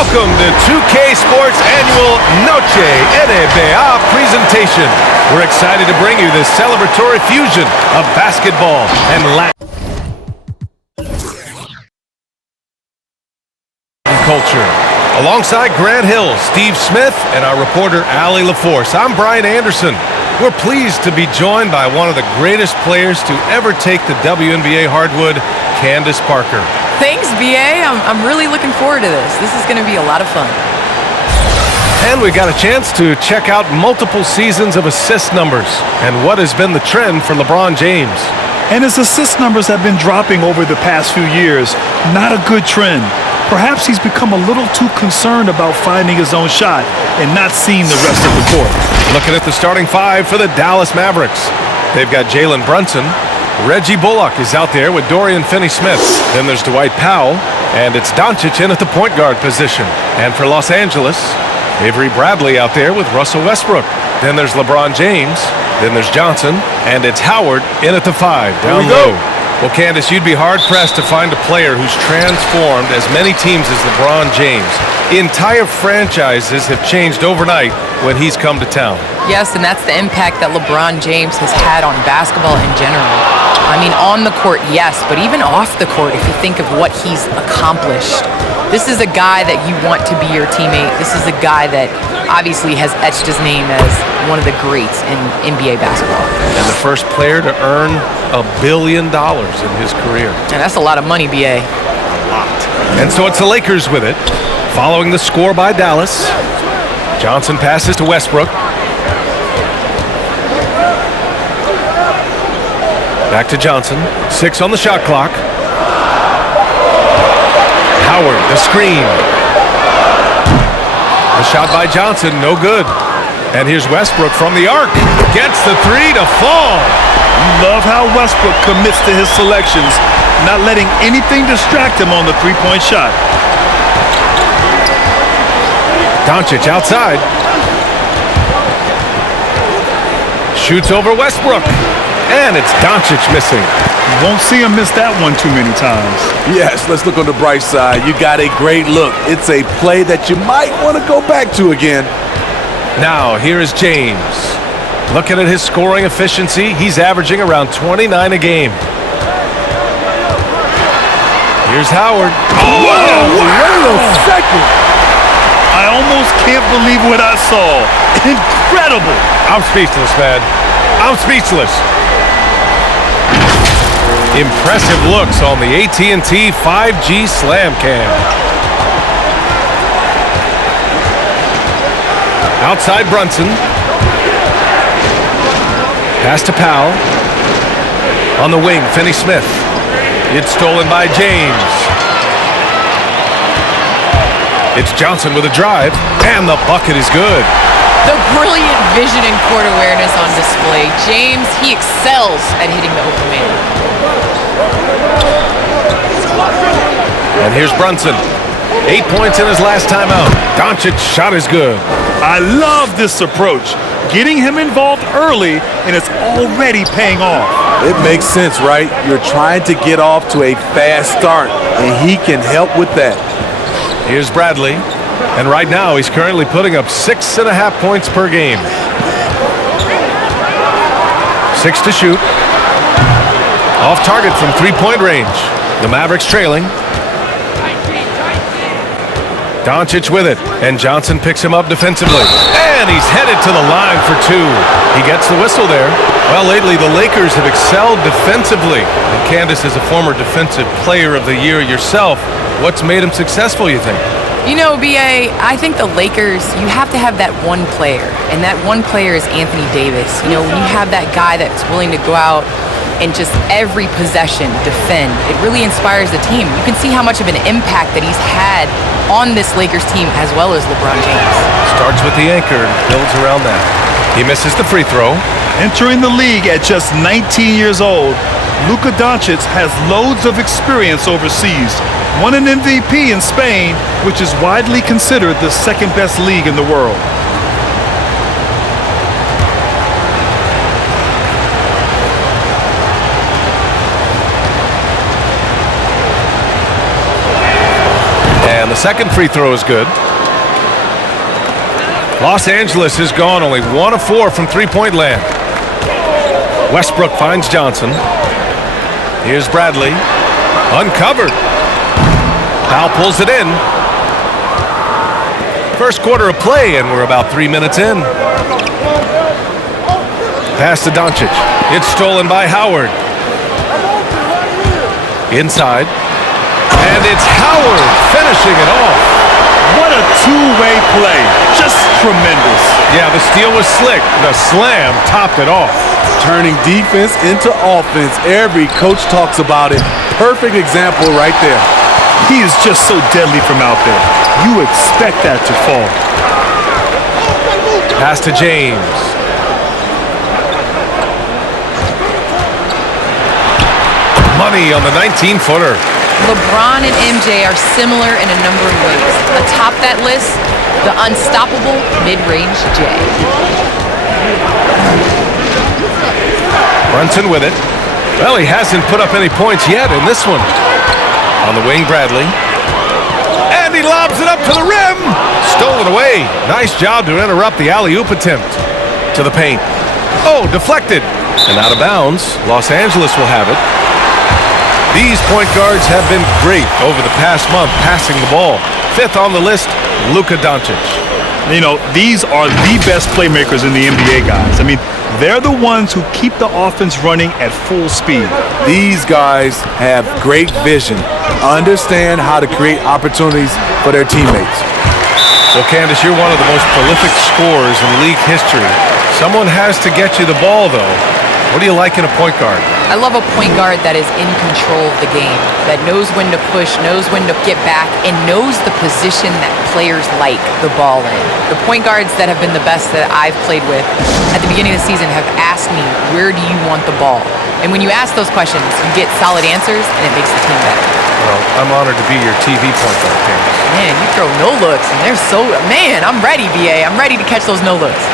Welcome to 2K Sports Annual Noche NBA presentation. We're excited to bring you this celebratory fusion of basketball and Latin culture. Alongside Grant Hill, Steve Smith, and our reporter Allie LaForce, I'm Brian Anderson. We're pleased to be joined by one of the greatest players to ever take the WNBA hardwood, Candace Parker. Thanks, BA. I'm really looking forward to this. This is going to be a lot of fun. And we got a chance to check out multiple seasons of assist numbers and what has been the trend for LeBron James. And his assist numbers have been dropping over the past few years. Not a good trend. Perhaps he's become a little too concerned about finding his own shot and not seeing the rest of the court. Looking at the starting five for the Dallas Mavericks. They've got Jalen Brunson. Reggie Bullock is out there with Dorian Finney-Smith. Then there's Dwight Powell, and it's Doncic in at the point guard position. And for Los Angeles, Avery Bradley out there with Russell Westbrook. Then there's LeBron James. Then there's Johnson, and it's Howard in at the five, down low. Well, Candace, you'd be hard-pressed to find a player who's transformed as many teams as LeBron James. Entire franchises have changed overnight when he's come to town. Yes, and that's the impact that LeBron James has had on basketball in general. I mean, on the court, yes, but even off the court, if you think of what he's accomplished. This is a guy that you want to be your teammate. This is a guy that obviously has etched his name as one of the greats in NBA basketball. And the first player to earn $1 billion in his career. And that's a lot of money, BA. A lot. And so it's the Lakers with it. Following the score by Dallas. Johnson passes to Westbrook. Back to Johnson. 6 on the shot clock. Howard, the screen. The shot by Johnson, no good. And here's Westbrook from the arc. Gets the three to fall. Love how Westbrook commits to his selections, not letting anything distract him on the three-point shot. Doncic outside. Shoots over Westbrook. And it's Doncic missing. Won't see him miss that one too many times. Yes, let's look on the bright side. You got a great look. It's a play that you might want to go back to again. Now, here is James. Looking at his scoring efficiency, he's averaging around 29 a game. Here's Howard. Oh, wait a second. I almost can't believe what I saw. Incredible. I'm speechless, man. I'm speechless. Impressive looks on the AT&T 5G Slam Cam. Outside Brunson. Pass to Powell. On the wing, Finney-Smith. It's stolen by James. It's Johnson with a drive, and the bucket is good. The brilliant vision and court awareness on display. James, he excels at hitting the open man. And here's Brunson. 8 points in his last time out. Doncic's shot is good. I love this approach. Getting him involved early, and it's already paying off. It makes sense, right? You're trying to get off to a fast start, and he can help with that. Here's Bradley. And right now, he's currently putting up 6.5 points per game. 6 to shoot. Off target from three-point range. The Mavericks trailing. Doncic with it, and Johnson picks him up defensively. And he's headed to the line for 2. He gets the whistle there. Well, lately, the Lakers have excelled defensively. And Candace is a former defensive player of the year yourself. What's made him successful, you think? You know, BA, I think the Lakers, you have to have that one player, and that one player is Anthony Davis. You know, when you have that guy that's willing to go out and just every possession defend, it really inspires the team. You can see how much of an impact that he's had on this Lakers team as well as LeBron James. Starts with the anchor and builds around that. He misses the free throw. Entering the league at just 19 years old, Luka Doncic has loads of experience overseas. Won an MVP in Spain, which is widely considered the second best league in the world. second free throw is good. Los Angeles has gone only 1 of 4 from three-point land. Westbrook finds Johnson. Here's Bradley. Uncovered. Powell pulls it in. First quarter of play, and we're about 3 minutes in. Pass to Doncic. It's stolen by Howard. Inside. And it's Howard finishing it off. What a two-way play. Just tremendous. Yeah, the steal was slick. The slam topped it off. Turning defense into offense. Every coach talks about it. Perfect example right there. He is just so deadly from out there. You expect that to fall. Pass to James. Money on the 19-footer. LeBron and MJ are similar in a number of ways. Atop that list, the unstoppable mid-range J. Brunson with it. Well, he hasn't put up any points yet in this one. On the wing, Bradley. And he lobs it up to the rim. Stolen away. Nice job to interrupt the alley-oop attempt. To the paint. Oh, deflected. And out of bounds. Los Angeles will have it. These point guards have been great over the past month passing the ball. Fifth on the list, Luka Doncic. You know, these are the best playmakers in the NBA, guys. I mean, they're the ones who keep the offense running at full speed. These guys have great vision, understand how to create opportunities for their teammates. Well, Candace, you're one of the most prolific scorers in league history. Someone has to get you the ball, though. What do you like in a point guard? I love a point guard that is in control of the game, that knows when to push, knows when to get back, and knows the position that players like the ball in. The point guards that have been the best that I've played with at the beginning of the season have asked me, where do you want the ball? And when you ask those questions, you get solid answers, and it makes the team better. Well, I'm honored to be your TV point guard, Candace. Man, you throw no looks, and they're so... Man, I'm ready, BA. I'm ready to catch those no looks.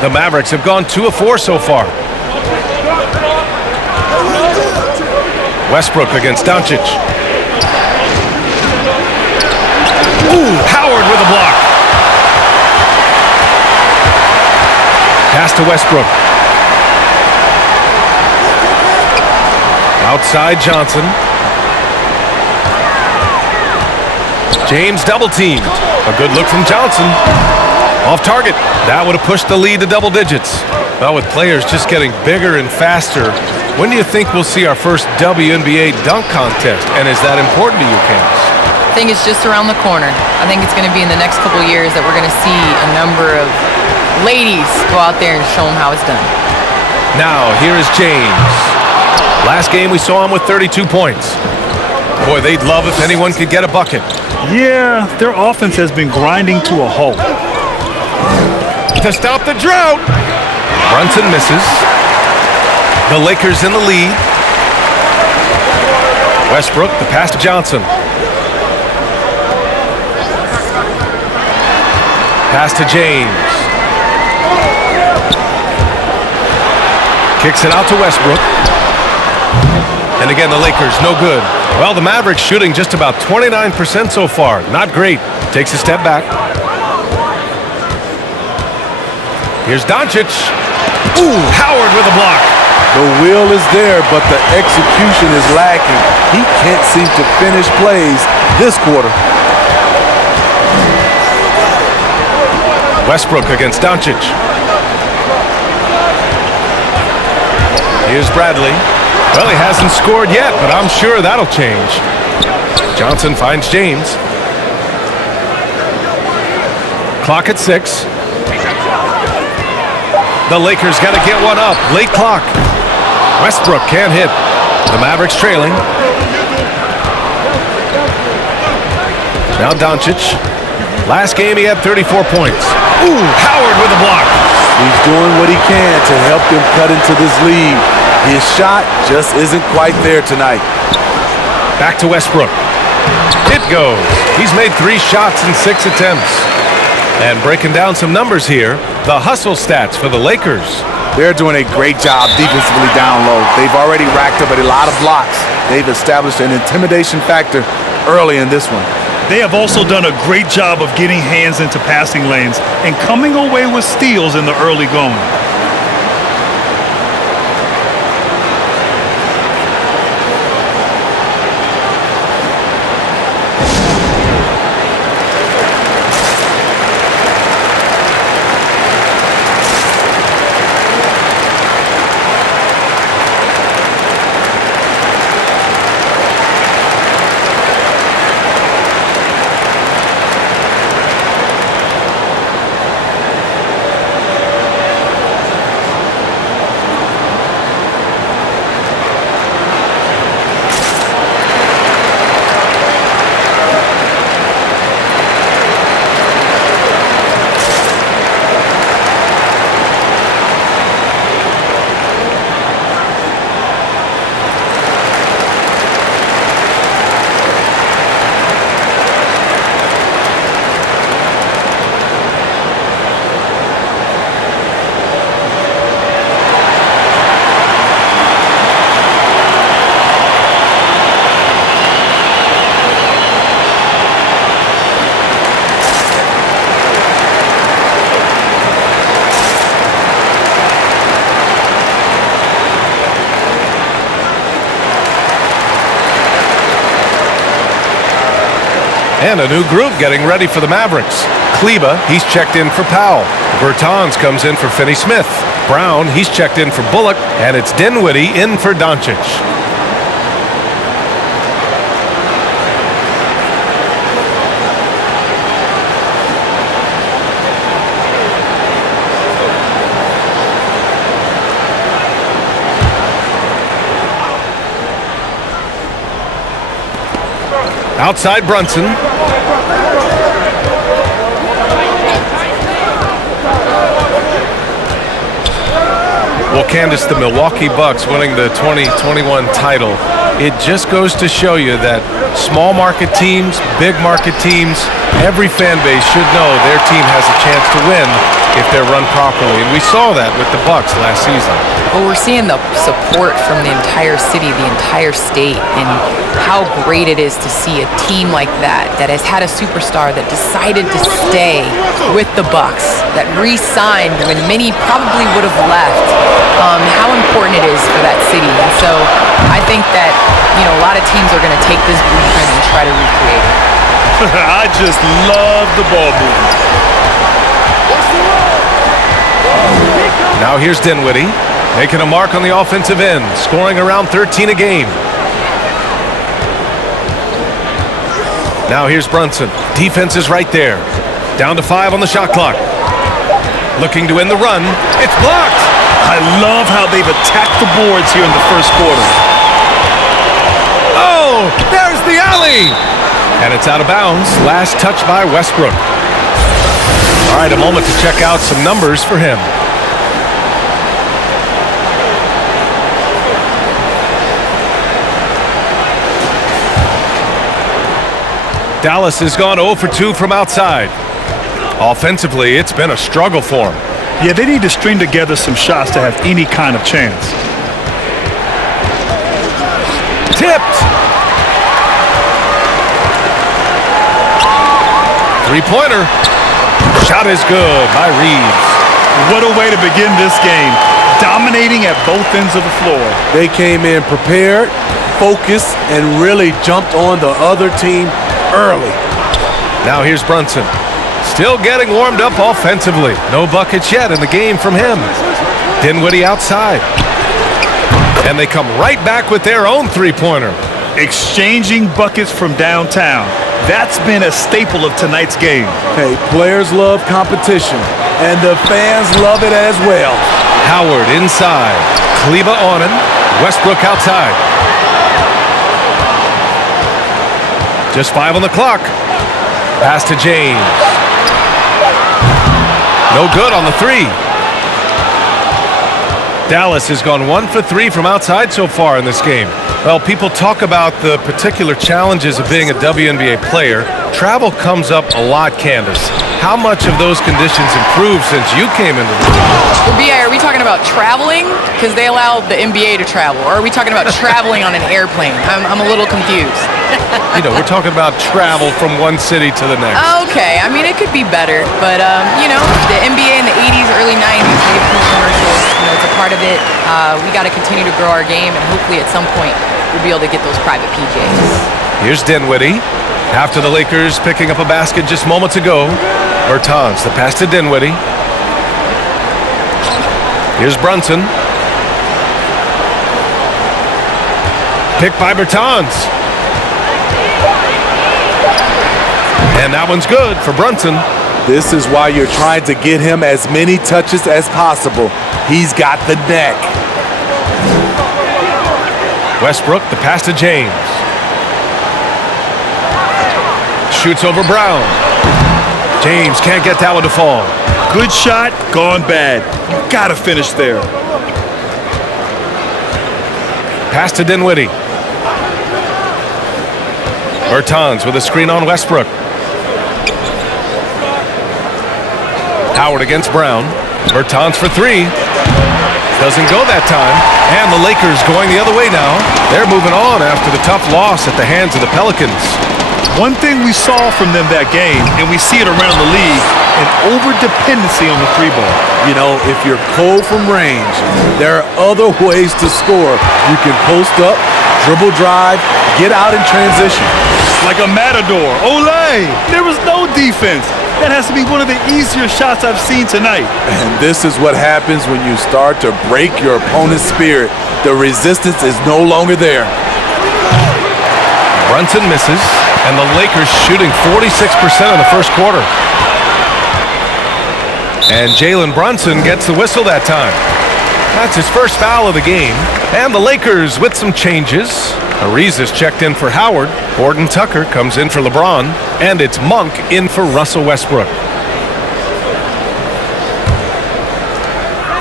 The Mavericks have gone 2 of 4 so far. Westbrook against Doncic. Ooh, Howard with a block. Pass to Westbrook. Outside Johnson. James double teamed. A good look from Johnson. Off target. That would have pushed the lead to double digits. Well, with players just getting bigger and faster, when do you think we'll see our first WNBA dunk contest? And is that important to you, Candace? I think it's just around the corner. I think it's going to be in the next couple of years that we're going to see a number of ladies go out there and show them how it's done. Now, here is James. Last game we saw him with 32 points. Boy, they'd love if anyone could get a bucket. Yeah, their offense has been grinding to a halt. To stop the drought. Brunson misses. The Lakers in the lead. Westbrook, the pass to Johnson. Pass to James. Kicks it out to Westbrook. And again, the Lakers, no good. Well, the Mavericks shooting just about 29% so far. Not great. Takes a step back. Here's Doncic. Ooh, Howard with a block. The will is there, but the execution is lacking. He can't seem to finish plays this quarter. Westbrook against Doncic. Here's Bradley. Well, he hasn't scored yet, but I'm sure that'll change. Johnson finds James. Clock at 6. The Lakers got to get one up. Late clock. Westbrook can't hit. The Mavericks trailing. Now Doncic. Last game he had 34 points. Ooh, Howard with a block. He's doing what he can to help them cut into this lead. His shot just isn't quite there tonight. Back to Westbrook. It goes. He's made 3 shots in 6 attempts. And breaking down some numbers here, the hustle stats for the Lakers. They're doing a great job defensively down low. They've already racked up a lot of blocks. They've established an intimidation factor early in this one. They have also done a great job of getting hands into passing lanes and coming away with steals in the early going. And a new group getting ready for the Mavericks. Kleba, he's checked in for Powell. Bertans comes in for Finney-Smith. Brown, he's checked in for Bullock. And it's Dinwiddie in for Doncic. Outside Brunson. Well, Candace, the Milwaukee Bucks winning the 2021 title, it just goes to show you that small market teams, big market teams, every fan base should know their team has a chance to win if they're run properly. And we saw that with the Bucks last season. Well, we're seeing the support from the entire city, the entire state, and how great it is to see a team like that has had a superstar that decided to stay with the Bucks, that re-signed when many probably would have left. How important it is for that city. And so I think that, a lot of teams are going to take this blueprint and try to recreate it. I just love the ball movement. Now here's Dinwiddie, making a mark on the offensive end, scoring around 13 a game. Now here's Brunson. Defense is right there. Down to 5 on the shot clock. Looking to end the run. It's blocked. I love how they've attacked the boards here in the first quarter. Oh, there's the alley. And it's out of bounds. Last touch by Westbrook. All right, a moment to check out some numbers for him. Dallas has gone 0 for 2 from outside. Offensively, it's been a struggle for him. Yeah, they need to string together some shots to have any kind of chance. Tipped. Three-pointer. Shot is good by Reeves. What a way to begin this game. Dominating at both ends of the floor. They came in prepared, focused, and really jumped on the other team early. Now here's Brunson. Still getting warmed up offensively. No buckets yet in the game from him. Dinwiddie outside. And they come right back with their own three-pointer. Exchanging buckets from downtown. That's been a staple of tonight's game. Hey, players love competition, and the fans love it as well. Howard inside. Kleba on him. Westbrook outside. Just 5 on the clock. Pass to James. No good on the three. Dallas has gone 1 for 3 from outside so far in this game. Well, people talk about the particular challenges of being a WNBA player. Travel comes up a lot, Candace. How much of those conditions improved since you came into the league? Well, B.I., are we talking about traveling? Because they allow the NBA to travel. Or are we talking about traveling on an airplane? I'm a little confused. You know, we're talking about travel from one city to the next. Okay, I mean, it could be better. But, you know, the NBA in the 80s, early 90s, they get through commercials. You know, it's a part of it. We got to continue to grow our game, and hopefully at some point we'll be able to get those private PJs. Here's Dinwiddie. After the Lakers picking up a basket just moments ago. Bertans, the pass to Dinwiddie. Here's Brunson. Picked by Bertans. And that one's good for Brunson. This is why you're trying to get him as many touches as possible. He's got the neck. Westbrook, the pass to James. Shoots over Brown. James can't get that one to fall. Good shot, gone bad. You gotta finish there. Pass to Dinwiddie. Bertans with a screen on Westbrook. Howard against Brown. Bertans for three. Doesn't go that time. And the Lakers going the other way now. They're moving on after the tough loss at the hands of the Pelicans. One thing we saw from them that game, and we see it around the league, an over-dependency on the three ball. You know, if you're cold from range, there are other ways to score. You can post up, dribble drive, get out in transition. Like a matador. Olay! There was no defense. That has to be one of the easier shots I've seen tonight. And this is what happens when you start to break your opponent's spirit. The resistance is no longer there. Brunson misses, and the Lakers shooting 46% in the first quarter. And Jalen Brunson gets the whistle that time. That's his first foul of the game. And the Lakers with some changes. Ariz is checked in for Howard. Gordon Tucker comes in for LeBron. And it's Monk in for Russell Westbrook.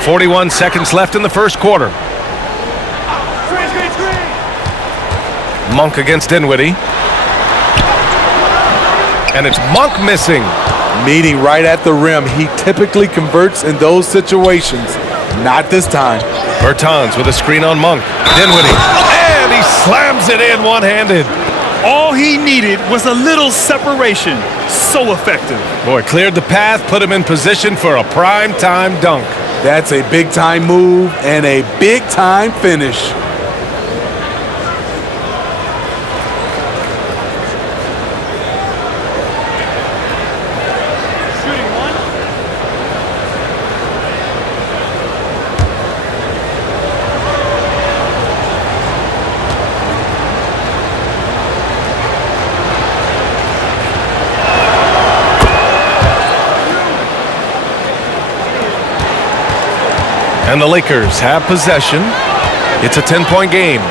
41 seconds left in the first quarter. Monk against Dinwiddie. And it's Monk missing. Meeting right at the rim. He typically converts in those situations. Not this time. Bertans with a screen on Monk. Dinwiddie. And he slams it in one-handed. All he needed was a little separation. So effective. Boy, cleared the path, put him in position for a prime-time dunk. That's a big-time move and a big-time finish. And the Lakers have possession. It's a 10-point game.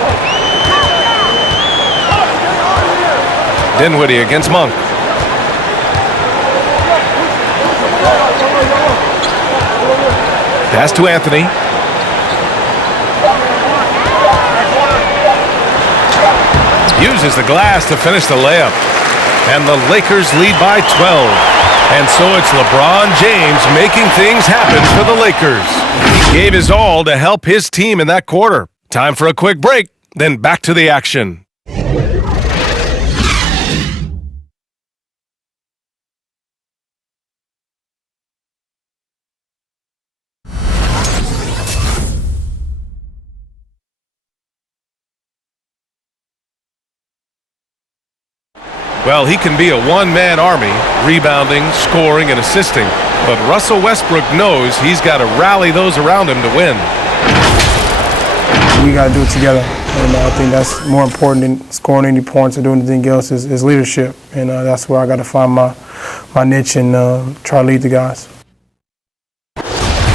Dinwiddie against Monk. Pass to Anthony. Uses the glass to finish the layup. And the Lakers lead by 12. And so it's LeBron James making things happen for the Lakers. He gave his all to help his team in that quarter. Time for a quick break, then back to the action. Well, he can be a one-man army, rebounding, scoring, and assisting. But Russell Westbrook knows he's got to rally those around him to win. We got to do it together. And I think that's more important than scoring any points or doing anything else is leadership. And that's where I got to find my niche and try to lead the guys.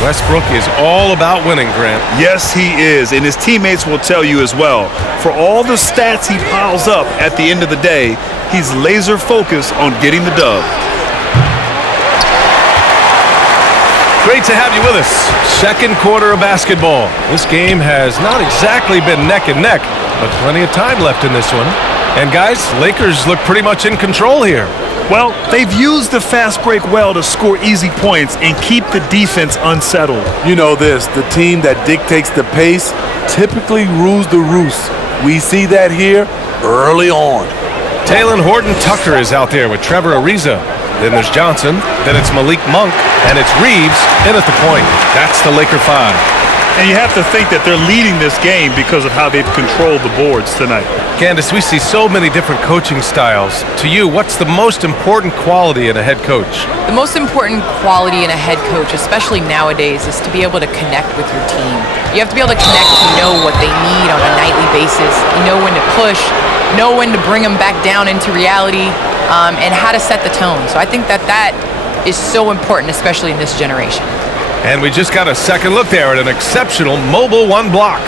Westbrook is all about winning, Grant. Yes, he is, and his teammates will tell you as well. For all the stats he piles up at the end of the day, he's laser focused on getting the dub. Great to have you with us. Second quarter of basketball. This game has not exactly been neck and neck, but plenty of time left in this one. And guys, Lakers look pretty much in control here. Well, they've used the fast break well to score easy points and keep the defense unsettled. You know this, the team that dictates the pace typically rules the roost. We see that here early on. Talen Horton-Tucker is out there with Trevor Ariza. Then there's Johnson, then it's Malik Monk, and it's Reeves in at the point. That's the Laker 5. And you have to think that they're leading this game because of how they've controlled the boards tonight. Candace, we see so many different coaching styles. To you, what's the most important quality in a head coach? The most important quality in a head coach, especially nowadays, is to be able to connect with your team. You have to be able to connect to know what they need on a nightly basis. You know when to push, know when to bring them back down into reality, and how to set the tone. So I think that is so important, especially in this generation. And we just got a second look there at an exceptional mobile one block.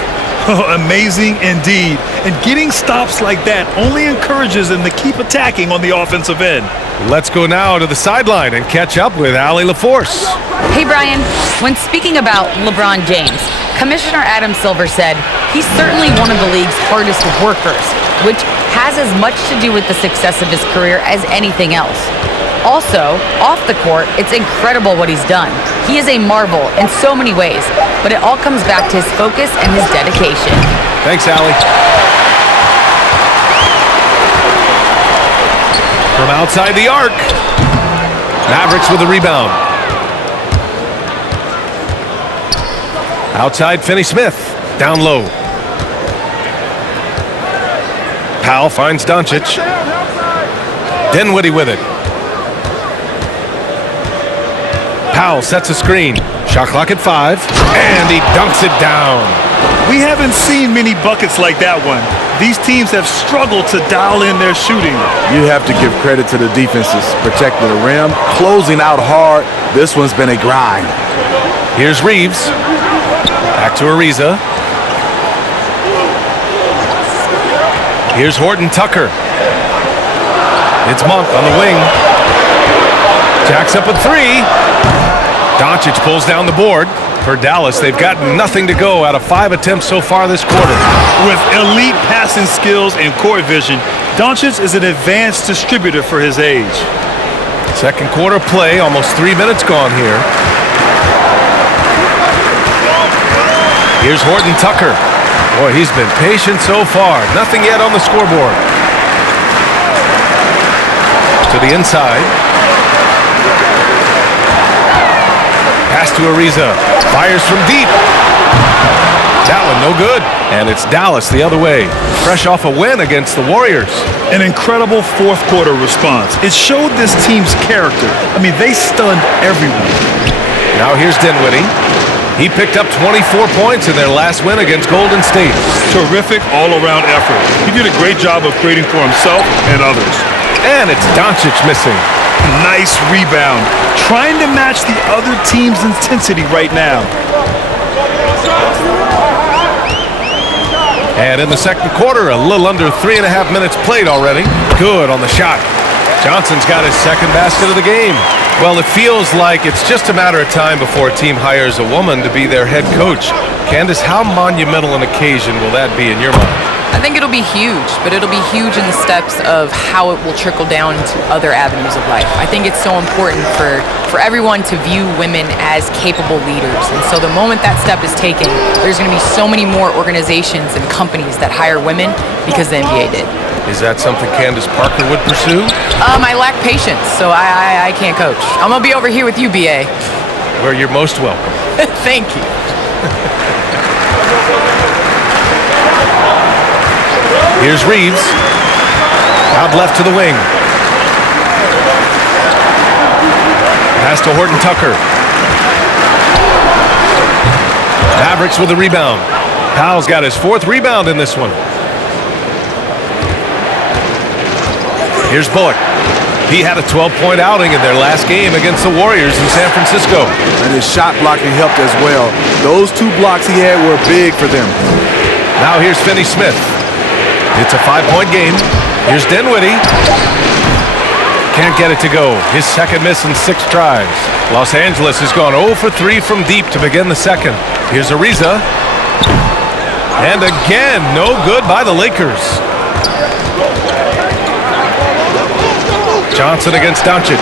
Amazing indeed. And getting stops like that only encourages them to keep attacking on the offensive end. Let's go now to the sideline and catch up with Allie LaForce. Hey, Brian. When speaking about LeBron James, Commissioner Adam Silver said he's certainly one of the league's hardest workers, which has as much to do with the success of his career as anything else. Also, off the court, it's incredible what he's done. He is a marvel in so many ways, but it all comes back to his focus and his dedication. Thanks, Allie. From outside the arc, Mavericks with a rebound. Outside, Finney-Smith, down low. Powell finds Doncic. Dinwiddie with it. Powell sets a screen. Shot clock at 5, and he dunks it down. We haven't seen many buckets like that one. These teams have struggled to dial in their shooting. You have to give credit to the defenses, protecting the rim, closing out hard. This one's been a grind. Here's Reeves. Back to Ariza. Here's Horton-Tucker. It's Monk on the wing. Jacks up a 3. Doncic pulls down the board. For Dallas, they've got nothing to go out of 5 attempts so far this quarter. With elite passing skills and court vision, Doncic is an advanced distributor for his age. Second quarter play, almost 3 minutes gone here. Here's Horton-Tucker. Boy, he's been patient so far. Nothing yet on the scoreboard. To the inside. Pass to Ariza. Fires from deep. That one no good. And it's Dallas the other way. Fresh off a win against the Warriors. An incredible fourth quarter response. It showed this team's character. I mean, they stunned everyone. Now here's Dinwiddie. He picked up 24 points in their last win against Golden State. Terrific all-around effort. He did a great job of creating for himself and others. And it's Doncic missing. Nice rebound. Trying to match the other team's intensity right now. And in the second quarter, a little under 3.5 minutes played already. Good on the shot. Johnson's got his second basket of the game. Well, it feels like it's just a matter of time before a team hires a woman to be their head coach. Candace, how monumental an occasion will that be in your mind? I think it'll be huge, but it'll be huge in the steps of how it will trickle down to other avenues of life. I think it's so important for everyone to view women as capable leaders. And so the moment that step is taken, there's going to be so many more organizations and companies that hire women because the NBA did. Is that something Candace Parker would pursue? I lack patience, so I can't coach. I'm going to be over here with you, BA. Where you're most welcome. Thank you. Here's Reeves. Out left to the wing. Pass to Horton Tucker. Mavericks with a rebound. Powell's got his 4th rebound in this one. Here's Bullock. He had a 12-point outing in their last game against the Warriors in San Francisco. And his shot blocking helped as well. Those 2 blocks he had were big for them. Now here's Finney Smith. It's a 5-point game. Here's Dinwiddie. Can't get it to go. His second miss in 6 tries. Los Angeles has gone 0 for 3 from deep to begin the second. Here's Ariza. And again, no good by the Lakers. Johnson against Doncic.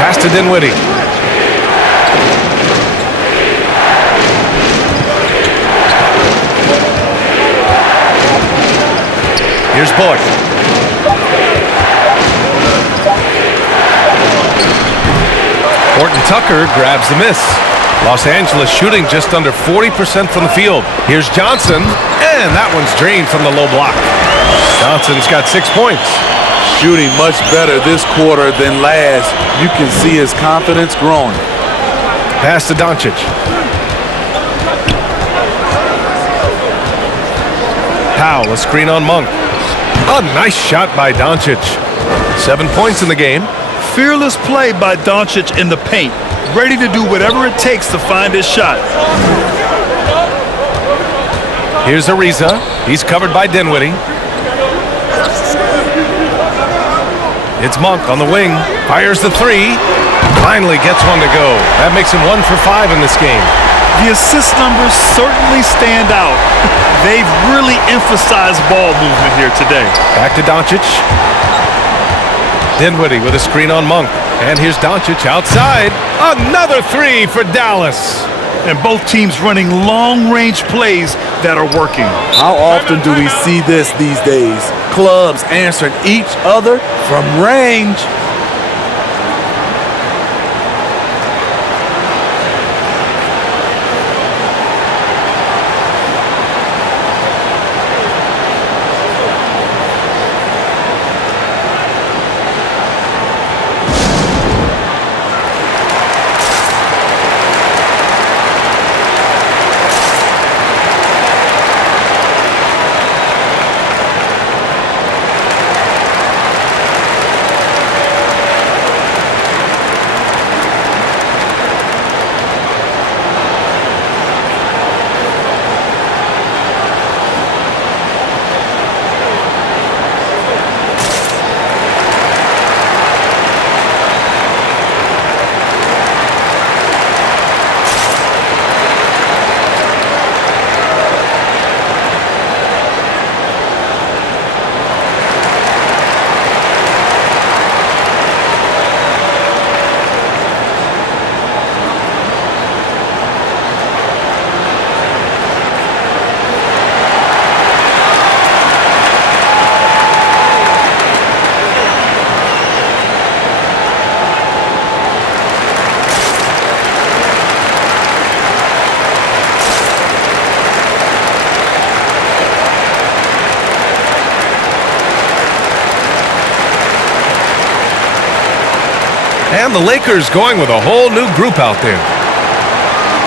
Pass to Dinwiddie. Here's Bullock. Horton Tucker grabs the miss. Los Angeles shooting just under 40% from the field. Here's Johnson, and that one's drained from the low block. Johnson's got 6 points. Shooting much better this quarter than last. You can see his confidence growing. Pass to Doncic. Powell, a screen on Monk. A nice shot by Doncic. 7 points in the game. Fearless play by Doncic in the paint. Ready to do whatever it takes to find his shot. Here's Ariza. He's covered by Dinwiddie. It's Monk on the wing. Fires the 3. Finally gets one to go. That makes him 1 for 5 in this game. The assist numbers certainly stand out. They've really emphasized ball movement here today. Back to Doncic. Dinwiddie with a screen on Monk. And here's Doncic outside. Another 3 for Dallas. And both teams running long-range plays that are working. How often do we see this these days? Clubs answering each other from range. And the Lakers going with a whole new group out there.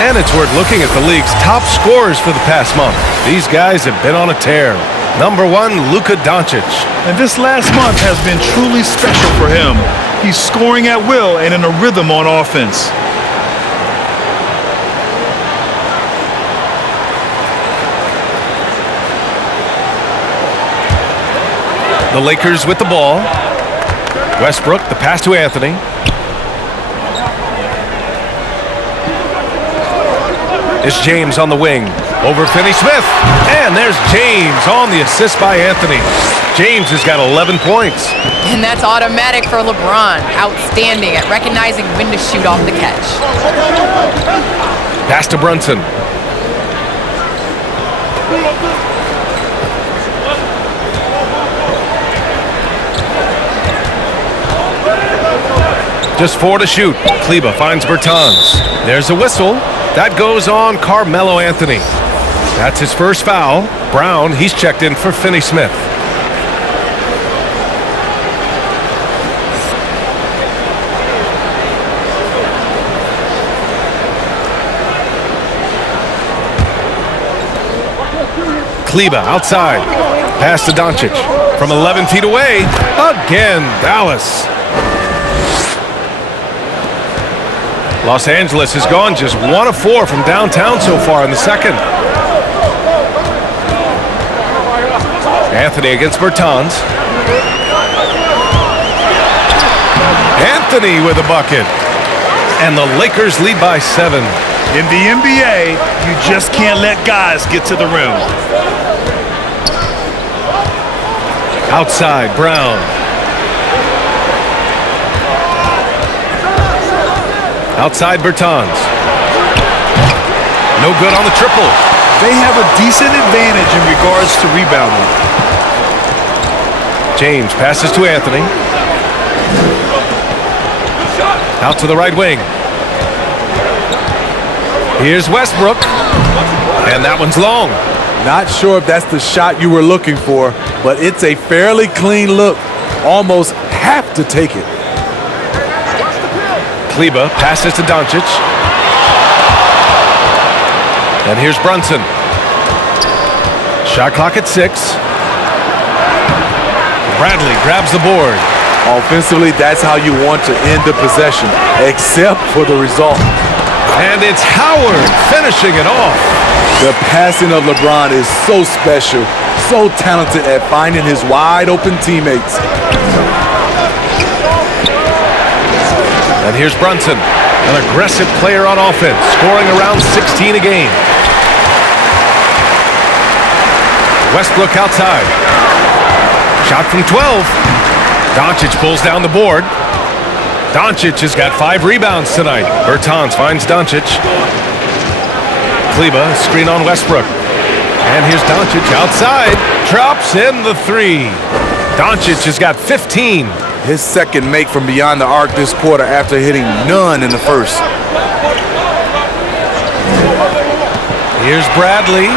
And it's worth looking at the league's top scorers for the past month. These guys have been on a tear. Number 1, Luka Doncic. And this last month has been truly special for him. He's scoring at will and in a rhythm on offense. The Lakers with the ball. Westbrook, the pass to Anthony. It's James on the wing. Over Finney-Smith. And there's James on the assist by Anthony. James has got 11 points. And that's automatic for LeBron. Outstanding at recognizing when to shoot off the catch. Pass to Brunson. Just 4 to shoot. Kleba finds Bertans. There's a whistle. That goes on Carmelo Anthony. That's his first foul. Brown, he's checked in for Finney-Smith. Kleba outside. Pass to Doncic. From 11 feet away. Again, Dallas. Los Angeles has gone just 1 of 4 from downtown so far in the second. Anthony against Bertans. Anthony with a bucket. And the Lakers lead by 7. In the NBA, you just can't let guys get to the rim. Outside, Brown. Outside, Bertans. No good on the triple. They have a decent advantage in regards to rebounding. James passes to Anthony. Out to the right wing. Here's Westbrook. And that one's long. Not sure if that's the shot you were looking for, but it's a fairly clean look. Almost have to take it. Kleba passes to Doncic. And here's Brunson. Shot clock at 6. Bradley grabs the board. Offensively, that's how you want to end the possession, except for the result. And it's Howard finishing it off. The passing of LeBron is so special, so talented at finding his wide open teammates. And here's Brunson, an aggressive player on offense, scoring around 16 a game. Westbrook outside. Shot from 12. Doncic pulls down the board. Doncic has got 5 rebounds tonight. Bertans finds Doncic. Kleba, screen on Westbrook. And here's Doncic outside. Drops in the 3. Doncic has got 15. His second make from beyond the arc this quarter after hitting none in the first. Here's Bradley.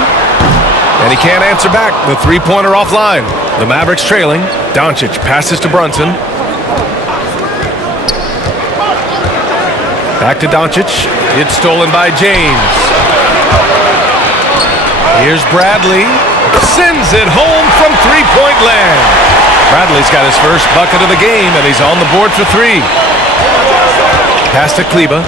And he can't answer back. The three-pointer offline. The Mavericks trailing. Doncic passes to Brunson. Back to Doncic. It's stolen by James. Here's Bradley. Sends it home from three-point land. Bradley's got his first bucket of the game, and he's on the board for 3. Pass to Kleba.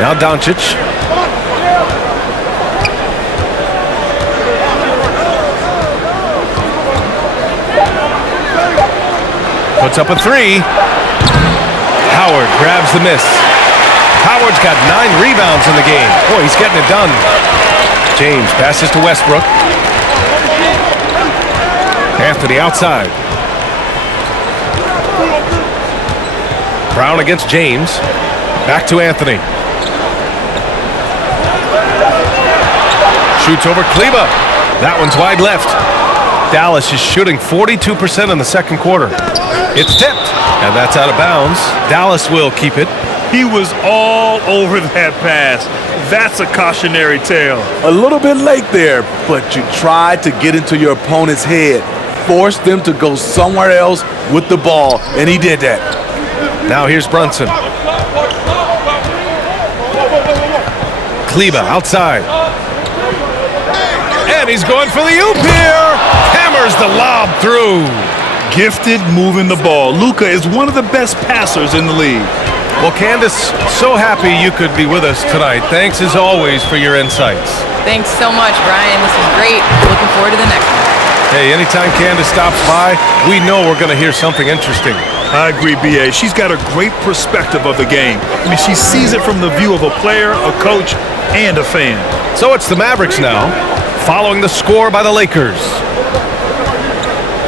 Now Doncic. Puts up a 3. Howard grabs the miss. Howard's got 9 rebounds in the game. Boy, he's getting it done. James passes to Westbrook. Anthony outside. Brown against James. Back to Anthony. Shoots over Kleba. That one's wide left. Dallas is shooting 42% in the second quarter. It's tipped, and that's out of bounds. Dallas will keep it. He was all over that pass. That's a cautionary tale. A little bit late there, but you tried to get into your opponent's head. Force them to go somewhere else with the ball, and he did that. Now here's Brunson. Kleba outside. And he's going for the oop here. Hammers the lob through. Gifted moving the ball. Luka is one of the best passers in the league. Well, Candace, so happy you could be with us tonight. Thanks as always for your insights. Thanks so much, Brian. This was great. Looking forward to the next one. Hey, anytime Candace stops by, we know we're going to hear something interesting. I agree, B.A. She's got a great perspective of the game. I mean, she sees it from the view of a player, a coach, and a fan. So it's the Mavericks now, following the score by the Lakers.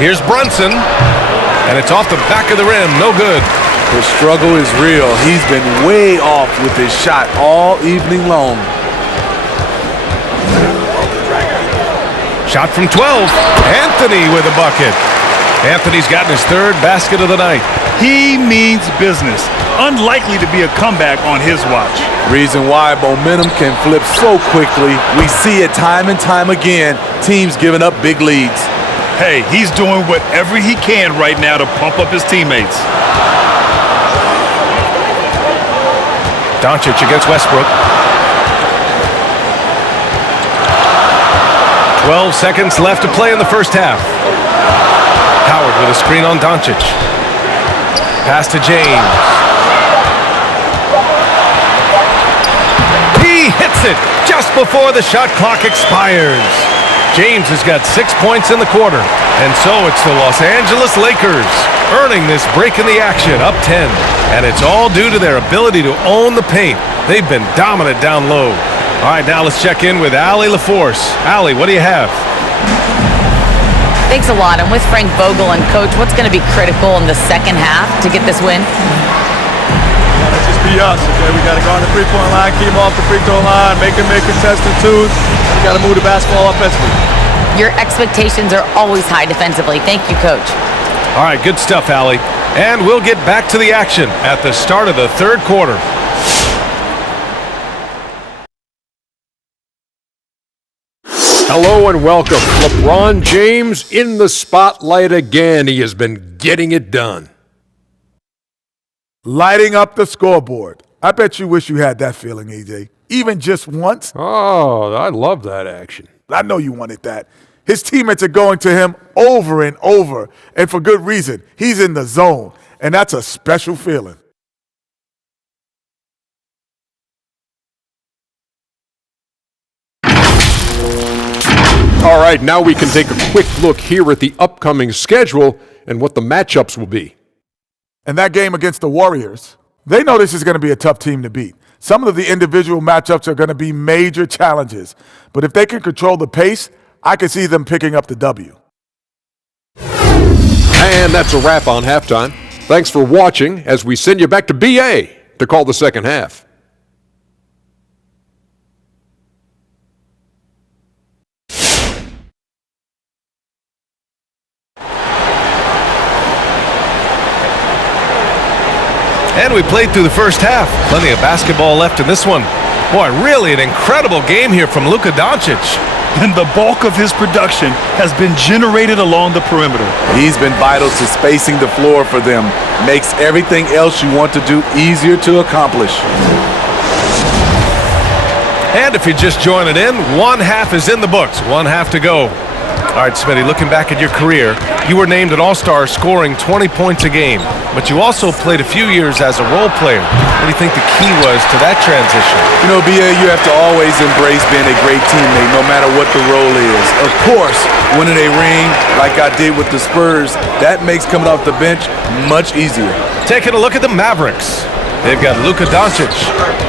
Here's Brunson, and it's off the back of the rim. No good. The struggle is real. He's been way off with his shot all evening long. Shot from 12. Anthony with a bucket. Anthony's gotten his third basket of the night. He means business. Unlikely to be a comeback on his watch. Reason why momentum can flip so quickly. We see it time and time again. Teams giving up big leads. Hey, he's doing whatever he can right now to pump up his teammates. Doncic against Westbrook. 12 seconds left to play in the first half. Howard with a screen on Doncic. Pass to James. He hits it just before the shot clock expires. James has got 6 points in the quarter. And so it's the Los Angeles Lakers earning this break in the action, up 10. And it's all due to their ability to own the paint. They've been dominant down low. All right, now let's check in with Allie LaForce. Allie, what do you have? Thanks a lot. I'm with Frank Vogel, and Coach, what's going to be critical in the second half to get this win? Let's just be us, okay? We got to go on the three-point line, keep them off the free throw line, make contested twos. We got to move the basketball offensively. Your expectations are always high defensively. Thank you, Coach. All right, good stuff, Allie. And we'll get back to the action at the start of the third quarter. Hello and welcome. LeBron James in the spotlight again. He has been getting it done. Lighting up the scoreboard. I bet you wish you had that feeling, AJ. Even just once. Oh, I love that action. I know you wanted that. His teammates are going to him over and over, and for good reason. He's in the zone, and that's a special feeling. All right, now we can take a quick look here at the upcoming schedule and what the matchups will be. And that game against the Warriors, they know this is going to be a tough team to beat. Some of the individual matchups are going to be major challenges. But if they can control the pace, I can see them picking up the W. And that's a wrap on halftime. Thanks for watching as we send you back to BA to call the second half. And we played through the first half. Plenty of basketball left in this one. Boy, really an incredible game here from Luka Doncic. And the bulk of his production has been generated along the perimeter. He's been vital to spacing the floor for them. Makes everything else you want to do easier to accomplish. And if you're just joining in, one half is in the books. One half to go. All right, Smitty, looking back at your career, you were named an All-Star scoring 20 points a game, but you also played a few years as a role player. What do you think the key was to that transition? You know, BA, you have to always embrace being a great teammate, no matter what the role is. Of course, winning a ring like I did with the Spurs, that makes coming off the bench much easier. Taking a look at the Mavericks. They've got Luka Doncic.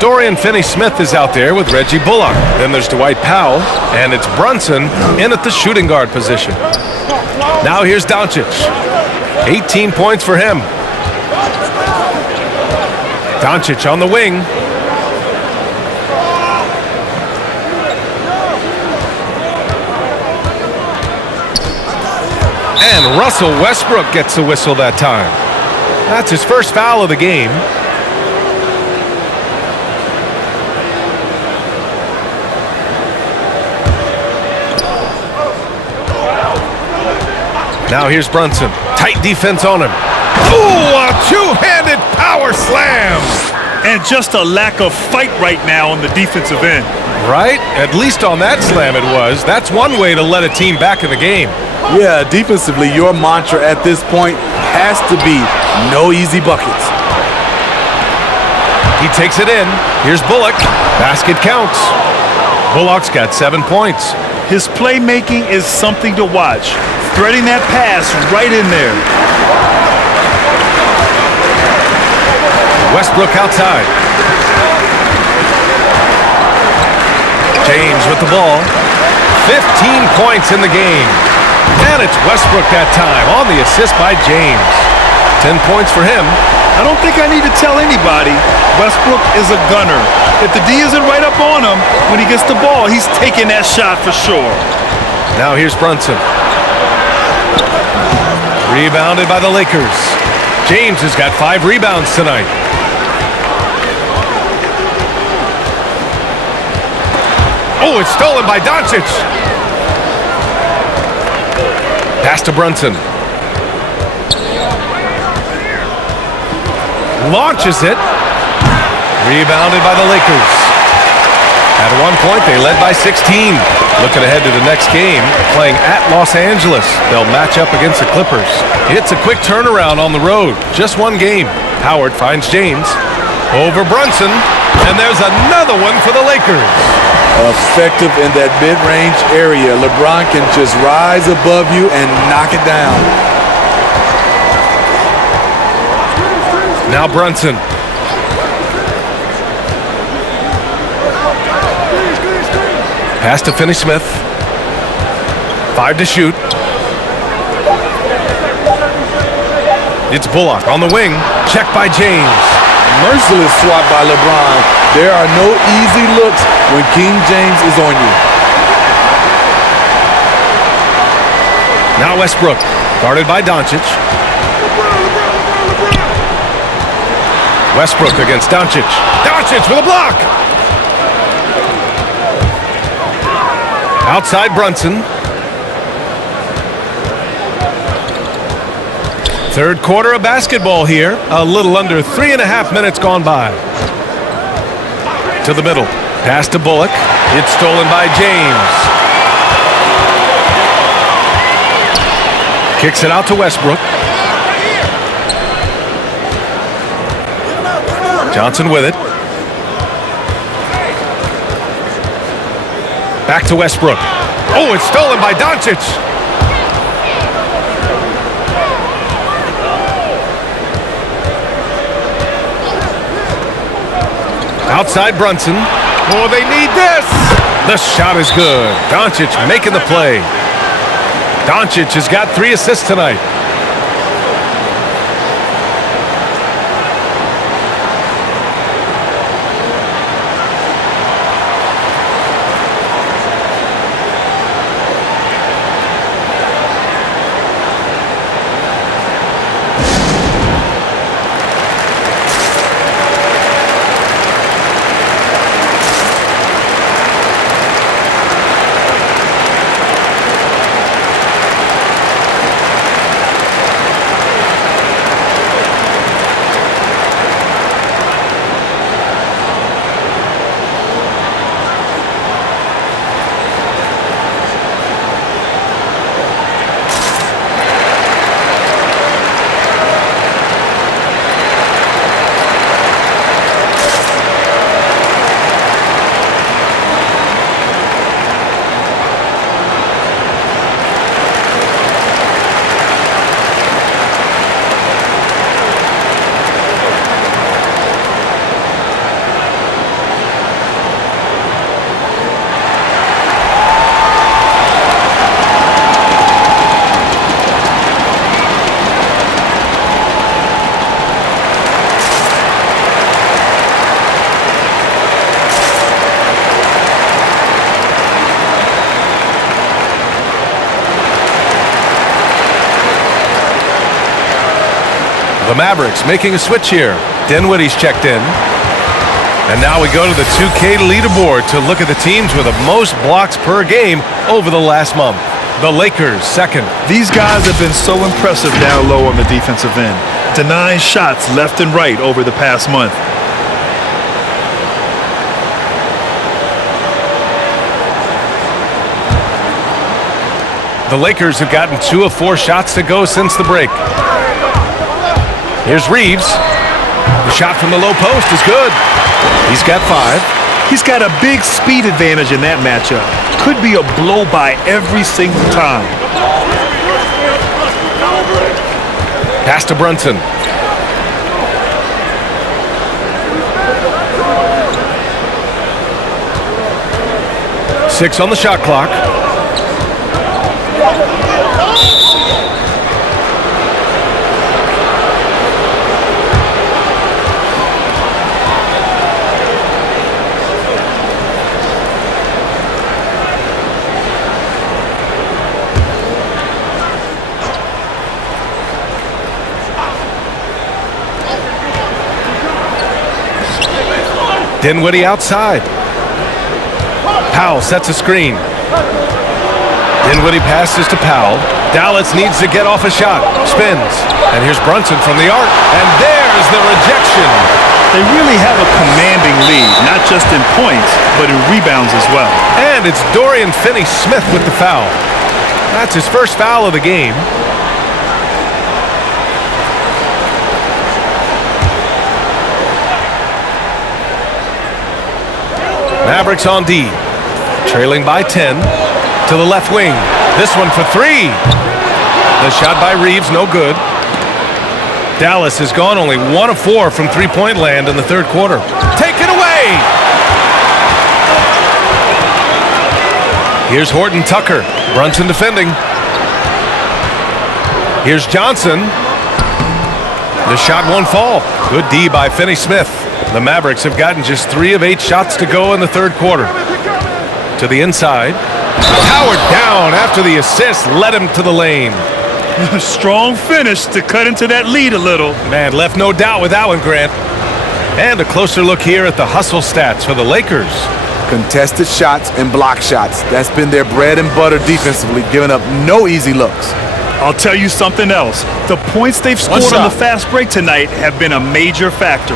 Dorian Finney-Smith is out there with Reggie Bullock. Then there's Dwight Powell, and it's Brunson in at the shooting guard position. Now here's Doncic. 18 points for him. Doncic on the wing. And Russell Westbrook gets the whistle that time. That's his first foul of the game. Now here's Brunson. Tight defense on him. Ooh, a two-handed power slam. And just a lack of fight right now on the defensive end. Right? At least on that slam it was. That's one way to let a team back in the game. Yeah, defensively, your mantra at this point has to be no easy buckets. He takes it in. Here's Bullock. Basket counts. Bullock's got 7 points. His playmaking is something to watch. Threading that pass right in there. Westbrook outside. James with the ball. 15 points in the game. And it's Westbrook that time on the assist by James. 10 points for him. I don't think I need to tell anybody Westbrook is a gunner. If the D isn't right up on him when he gets the ball, he's taking that shot for sure. Now here's Brunson. Rebounded by the Lakers. James has got 5 rebounds tonight. Oh, it's stolen by Doncic. Pass to Brunson. Launches it. Rebounded by the Lakers. At one point, they led by 16. Looking ahead to the next game, playing at Los Angeles. They'll match up against the Clippers. It's a quick turnaround on the road. Just one game. Howard finds James. Over Brunson. And there's another one for the Lakers. Effective in that mid-range area. LeBron can just rise above you and knock it down. Now Brunson. Pass to Finney-Smith. 5 to shoot. It's Bullock on the wing. Checked by James. Merciless swat by LeBron. There are no easy looks when King James is on you. Now Westbrook, guarded by Doncic. Westbrook against Doncic. Doncic with a block. Outside Brunson. Third quarter of basketball here. A little under 3.5 minutes gone by. To the middle. Pass to Bullock. It's stolen by James. Kicks it out to Westbrook. Johnson with it. Back to Westbrook. Oh, it's stolen by Doncic. Outside Brunson. Oh, they need this. The shot is good. Doncic making the play. Doncic has got 3 assists tonight. The Mavericks making a switch here. Dinwiddie's checked in. And now we go to the 2K leaderboard to look at the teams with the most blocks per game over the last month. The Lakers, second. These guys have been so impressive down low on the defensive end, denying shots left and right over the past month. The Lakers have gotten 2 of 4 shots to go since the break. Here's Reeves. The shot from the low post is good. He's got 5. He's got a big speed advantage in that matchup. Could be a blow-by every single time. Pass to Brunson. Six on the shot clock. Dinwiddie outside. Powell sets a screen. Dinwiddie passes to Powell. Dallas needs to get off a shot. Spins. And here's Brunson from the arc. And there's the rejection. They really have a commanding lead, not just in points, but in rebounds as well. And it's Dorian Finney-Smith with the foul. That's his first foul of the game. Mavericks on D. Trailing by 10 to the left wing. This one for three. The shot by Reeves, no good. Dallas has gone only 1 of 4 from three-point land in the third quarter. Taken away! Here's Horton Tucker. Brunson defending. Here's Johnson. The shot won't fall. Good D by Finney-Smith. The Mavericks have gotten just 3 of 8 shots to go in the third quarter. To the inside. Powered down after the assist led him to the lane. Strong finish to cut into that lead a little. Man, left no doubt with that one, Grant. And a closer look here at the hustle stats for the Lakers. Contested shots and block shots. That's been their bread and butter defensively, giving up no easy looks. I'll tell you something else. The points they've scored on the fast break tonight have been a major factor.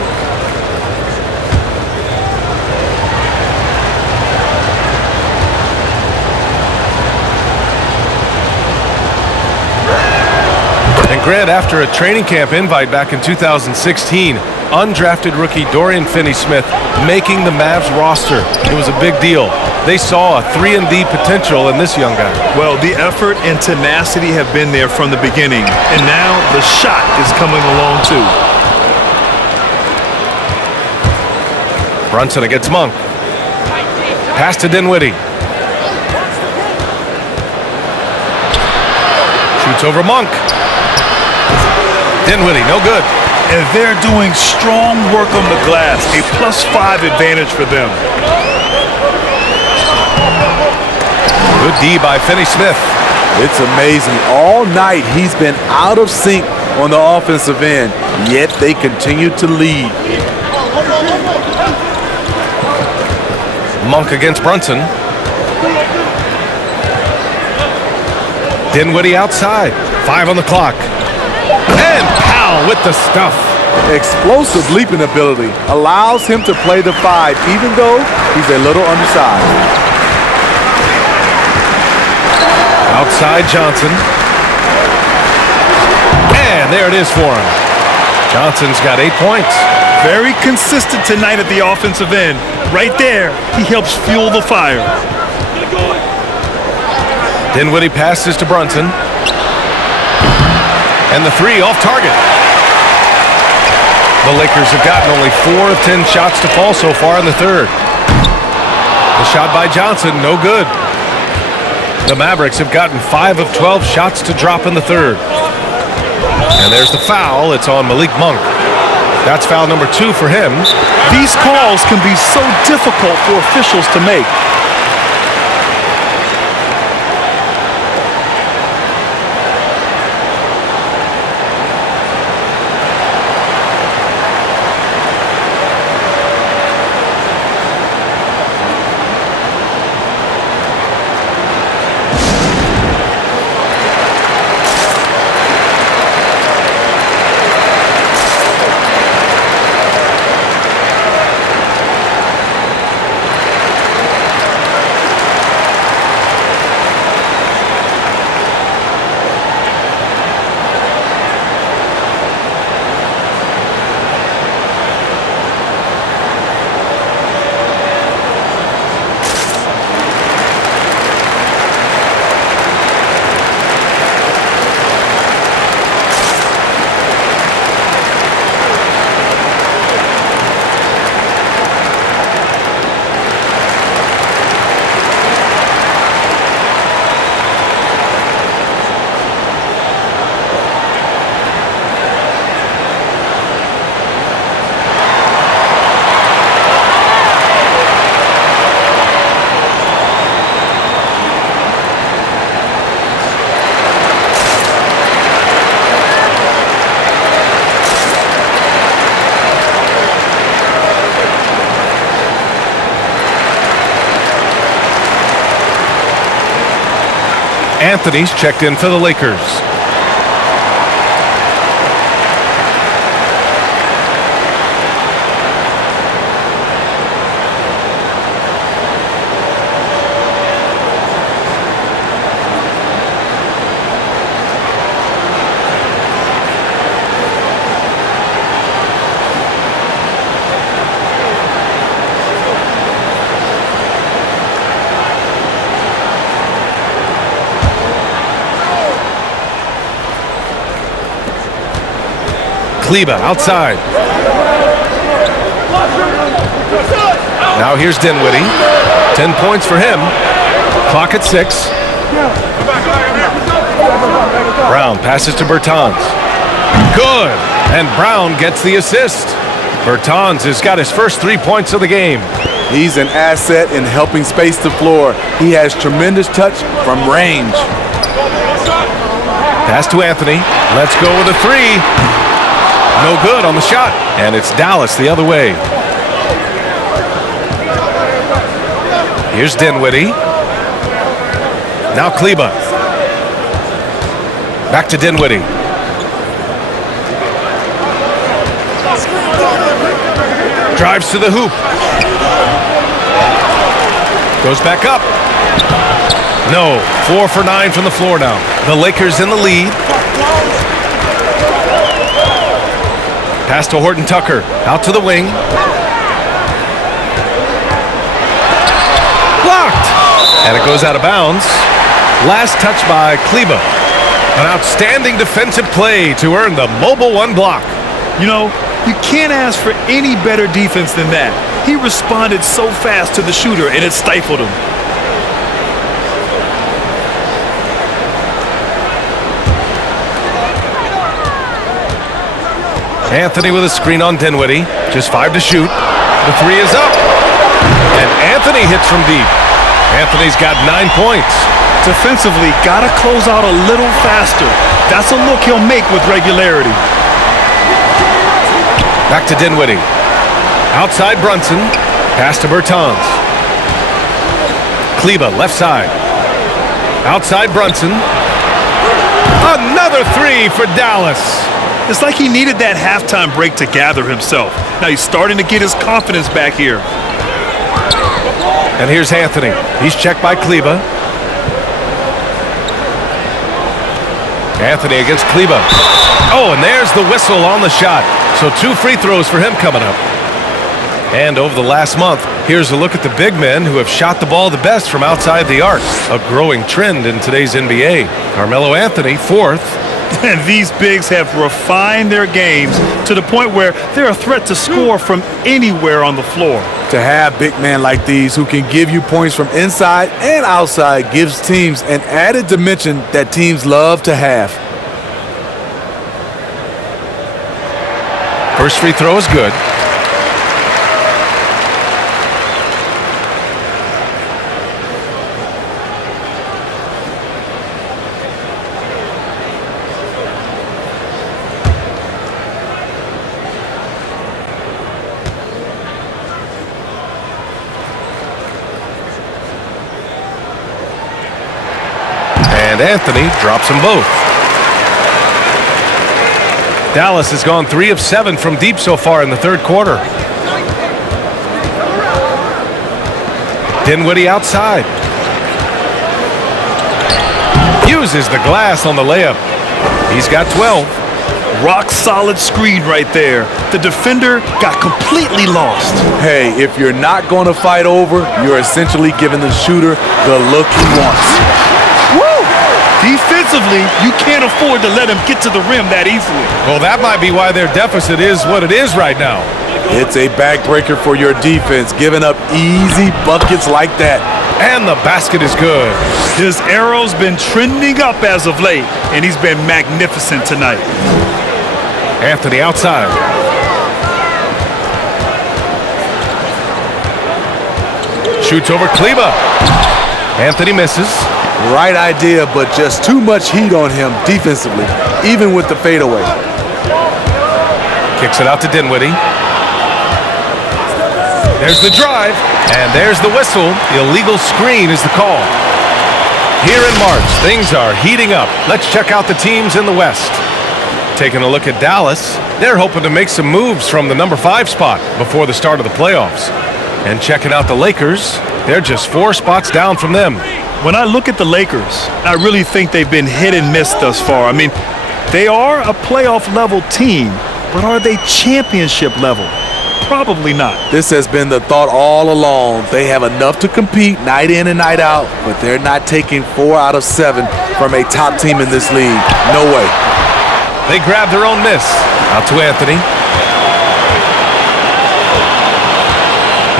And Grant, after a training camp invite back in 2016, undrafted rookie Dorian Finney-Smith making the Mavs roster. It was a big deal. They saw a 3-and-D potential in this young guy. Well, the effort and tenacity have been there from the beginning, and now the shot is coming along too. Brunson against Monk. Pass to Dinwiddie. Shoots over Monk. Dinwiddie, no good. And they're doing strong work on the glass, a +5 advantage for them. Good D by Finney-Smith. It's amazing. All night he's been out of sync on the offensive end, yet they continue to lead. Monk against Brunson. Dinwiddie outside. 5 on the clock. And Powell with the stuff. Explosive leaping ability allows him to play the 5, even though he's a little undersized. Outside Johnson. And there it is for him. Johnson's got 8 points. Very consistent tonight at the offensive end. Right there, he helps fuel the fire. Dinwiddie passes to Brunson. And the 3 off target. The Lakers have gotten only 4 of 10 shots to fall so far in the third. The shot by Johnson, no good. The Mavericks have gotten 5 of 12 shots to drop in the third. And there's the foul. It's on Malik Monk. That's foul number 2 for him. These calls can be so difficult for officials to make. Anthony's checked in for the Lakers. Kleba outside. Now here's Dinwiddie. 10 points for him. Clock at 6. Brown passes to Bertans. Good. And Brown gets the assist. Bertans has got his first 3 points of the game. He's an asset in helping space the floor. He has tremendous touch from range. Pass to Anthony. Let's go with a 3. No good on the shot. And it's Dallas the other way. Here's Dinwiddie. Now Kleba. Back to Dinwiddie. Drives to the hoop. Goes back up. No. 4 for 9 from the floor now. The Lakers in the lead. Pass to Horton Tucker. Out to the wing. Blocked. And it goes out of bounds. Last touch by Kleba. An outstanding defensive play to earn the mobile 1 block. You know, you can't ask for any better defense than that. He responded so fast to the shooter, and it stifled him. Anthony with a screen on Dinwiddie. Just 5 to shoot. The 3 is up. And Anthony hits from deep. Anthony's got 9 points. Defensively, gotta close out a little faster. That's a look he'll make with regularity. Back to Dinwiddie. Outside Brunson. Pass to Bertans. Kleba left side. Outside Brunson. Another 3 for Dallas. It's like he needed that halftime break to gather himself. Now he's starting to get his confidence back here. And here's Anthony. He's checked by Kleba. Anthony against Kleba. Oh, and there's the whistle on the shot. So 2 free throws for him coming up. And over the last month, here's a look at the big men who have shot the ball the best from outside the arc. A growing trend in today's NBA. Carmelo Anthony, 4th. And these bigs have refined their games to the point where they're a threat to score from anywhere on the floor. To have big men like these who can give you points from inside and outside gives teams an added dimension that teams love to have. First free throw is good. And Anthony drops them both. Dallas has gone 3 of 7 from deep so far in the 3rd quarter. Dinwiddie outside. Uses the glass on the layup. He's got 12. Rock solid screen right there. The defender got completely lost. Hey, if you're not going to fight over, you're essentially giving the shooter the look he wants. Woo! Defensively, you can't afford to let him get to the rim that easily. Well, that might be why their deficit is what it is right now. It's a backbreaker for your defense, giving up easy buckets like that. And the basket is good. His arrow's been trending up as of late, and he's been magnificent tonight. Anthony outside. Shoots over Kleba. Anthony misses. Right idea, but just too much heat on him defensively, even with the fadeaway. Kicks it out to Dinwiddie. There's the drive, and there's the whistle. The illegal screen is the call. Here in March, things are heating up. Let's check out the teams in the West. Taking a look at Dallas, they're hoping to make some moves from the number 5 spot before the start of the playoffs. And checking out the Lakers, they're just 4 spots down from them. When I look at the Lakers, I really think they've been hit and miss thus far. I mean, they are a playoff level team, but are they championship level? Probably not. This has been the thought all along. They have enough to compete night in and night out, but they're not taking 4 out of 7 from a top team in this league. No way. They grab their own miss. Out to Anthony.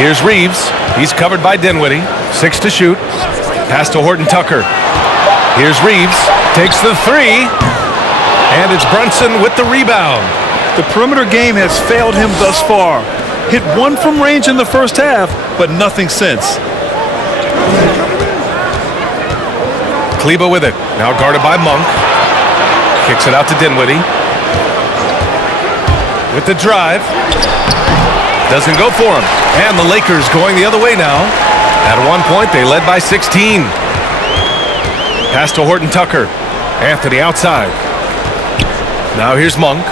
Here's Reeves. He's covered by Dinwiddie. 6 to shoot. Pass to Horton Tucker. Here's Reeves. Takes the 3. And it's Brunson with the rebound. The perimeter game has failed him thus far. Hit 1 from range in the first half, but nothing since. Kleba with it. Now guarded by Monk. Kicks it out to Dinwiddie. With the drive. Doesn't go for him. And the Lakers going the other way now. At one point, they led by 16. Pass to Horton Tucker. Anthony outside. Now here's Monk.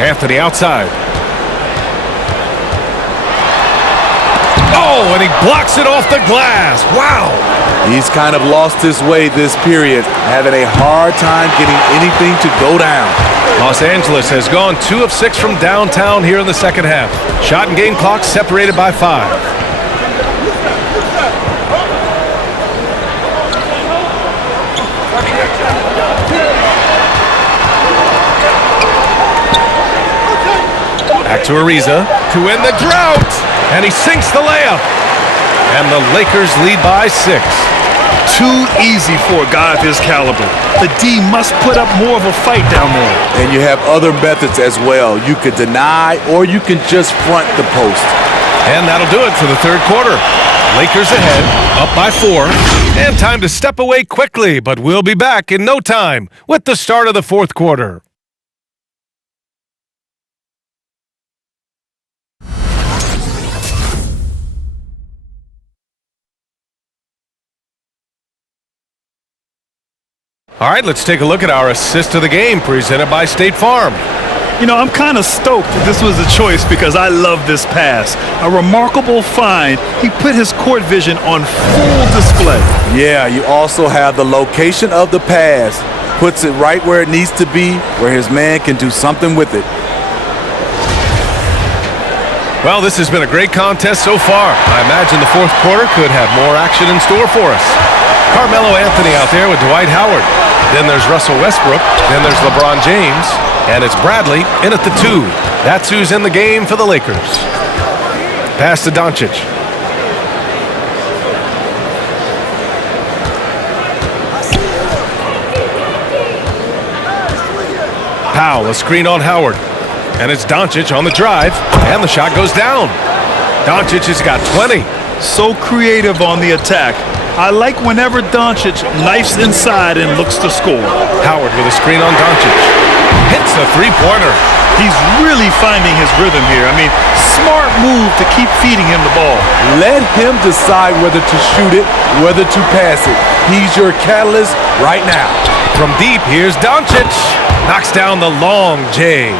Anthony outside. Oh, and he blocks it off the glass. Wow. He's kind of lost his way this period, having a hard time getting anything to go down. Los Angeles has gone 2 of 6 from downtown here in the second half. Shot and game clock separated by 5. Back to Ariza to end the drought. And he sinks the layup. And the Lakers lead by 6. Too easy for a guy of his caliber. The D must put up more of a fight down there. And you have other methods as well. You could deny or you can just front the post. And that'll do it for the third quarter. Lakers ahead, up by 4. And time to step away quickly, but we'll be back in no time with the start of the fourth quarter. All right, let's take a look at our assist of the game presented by State Farm. You know, I'm kind of stoked that this was a choice because I love this pass. A remarkable find. He put his court vision on full display. Yeah, you also have the location of the pass. Puts it right where it needs to be, where his man can do something with it. Well, this has been a great contest so far. I imagine the fourth quarter could have more action in store for us. Carmelo Anthony out there with Dwight Howard. Then there's Russell Westbrook. Then there's LeBron James. And it's Bradley in at the 2. That's who's in the game for the Lakers. Pass to Doncic. Powell, a screen on Howard. And it's Doncic on the drive. And the shot goes down. Doncic has got 20. So creative on the attack. I like whenever Doncic knifes inside and looks to score. Howard with a screen on Doncic. Hits a three-pointer. He's really finding his rhythm here. I mean, smart move to keep feeding him the ball. Let him decide whether to shoot it, whether to pass it. He's your catalyst right now. From deep, here's Doncic. Knocks down the long J.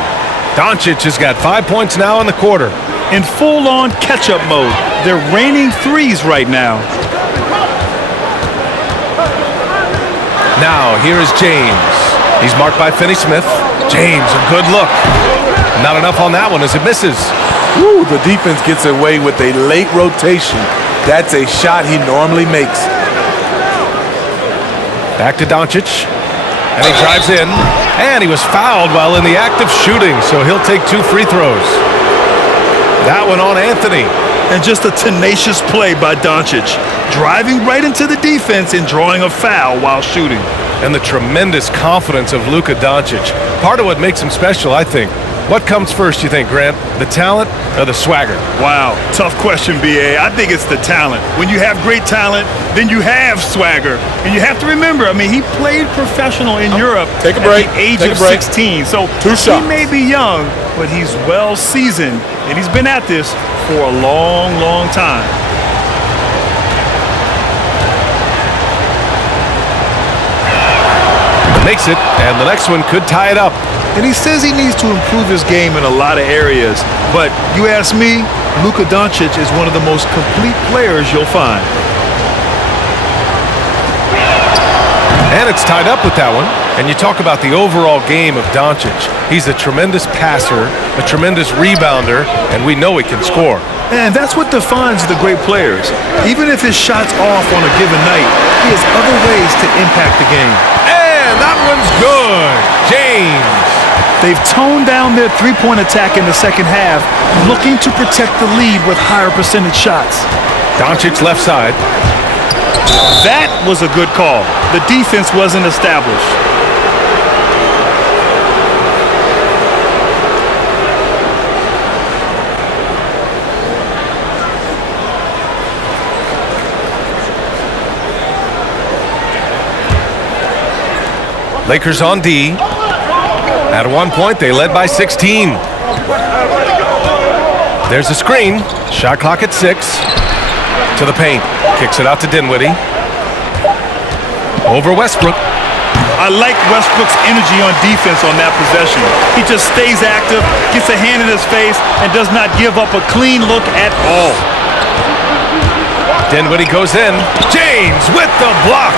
Doncic has got 5 points now in the quarter. In full-on catch-up mode. They're raining threes right now. Now, here is James. He's marked by Finney-Smith. James, a good look. Not enough on that one as it misses. Woo, the defense gets away with a late rotation. That's a shot he normally makes. Back to Doncic. And he drives in. And he was fouled while in the act of shooting, so he'll take 2 free throws. That one on Anthony. And just a tenacious play by Doncic. Driving right into the defense and drawing a foul while shooting. And the tremendous confidence of Luka Doncic. Part of what makes him special, I think. What comes first, you think, Grant? The talent or the swagger? Wow, tough question, B.A. I think it's the talent. When you have great talent, then you have swagger. And you have to remember, I mean, he played professional in Europe Take a break. at the age Take of a break. 16. So 2 shots. He may be young, but he's well seasoned. And he's been at this for a long, long time. Makes it, and the next one could tie it up. And he says he needs to improve his game in a lot of areas. But you ask me, Luka Doncic is one of the most complete players you'll find. And it's tied up with that one. And you talk about the overall game of Doncic. He's a tremendous passer, a tremendous rebounder, and we know he can score. And that's what defines the great players. Even if his shot's off on a given night, he has other ways to impact the game. And that one's good. James. They've toned down their three-point attack in the second half, looking to protect the lead with higher percentage shots. Doncic left side. That was a good call. The defense wasn't established. Lakers on D. At one point, they led by 16. There's a screen. Shot clock at 6. To the paint. Kicks it out to Dinwiddie. Over Westbrook. I like Westbrook's energy on defense on that possession. He just stays active, gets a hand in his face, and does not give up a clean look at all. Dinwiddie goes in. James with the block.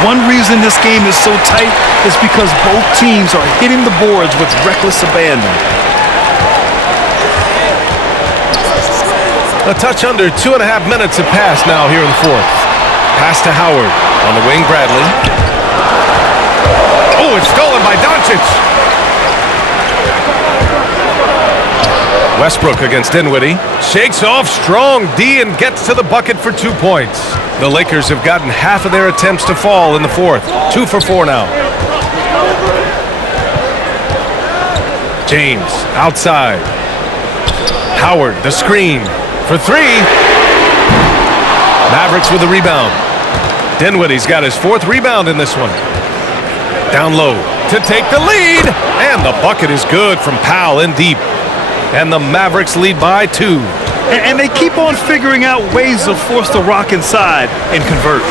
One reason this game is so tight is because both teams are hitting the boards with reckless abandon. A touch under 2.5 minutes have passed now here in the fourth. Pass to Howard. On the wing, Bradley. Oh, it's stolen by Doncic. Westbrook against Dinwiddie. Shakes off strong D and gets to the bucket for 2 points. The Lakers have gotten half of their attempts to fall in the fourth. 2 for 4 now. James outside. Howard, the screen for 3. Mavericks with the rebound. Dinwiddie's got his 4th rebound in this one. Down low to take the lead. And the bucket is good from Powell in deep. And the Mavericks lead by 2. And they keep on figuring out ways to force the rock inside and convert.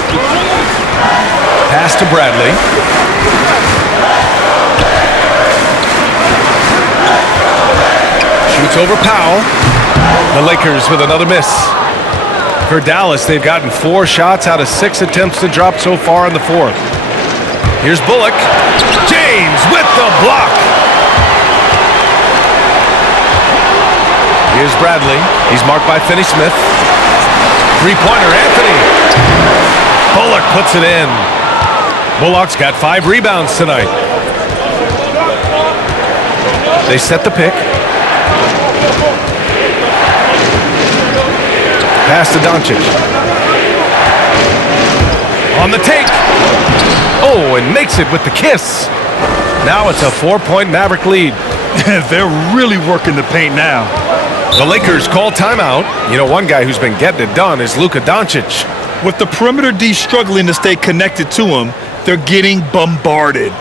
Pass to Bradley. Shoots over Powell. The Lakers with another miss. For Dallas, they've gotten 4 shots out of 6 attempts to drop so far in the fourth. Here's Bullock. James with the block. Here's Bradley. He's marked by Finney-Smith. Three-pointer, Anthony. Bullock puts it in. Bullock's got 5 rebounds tonight. They set the pick. Pass to Doncic. On the take. Oh, and makes it with the kiss. Now it's a 4-point Maverick lead. They're really working the paint now. The Lakers call timeout. You know, one guy who's been getting it done is Luka Doncic. With the perimeter D struggling to stay connected to him, they're getting bombarded.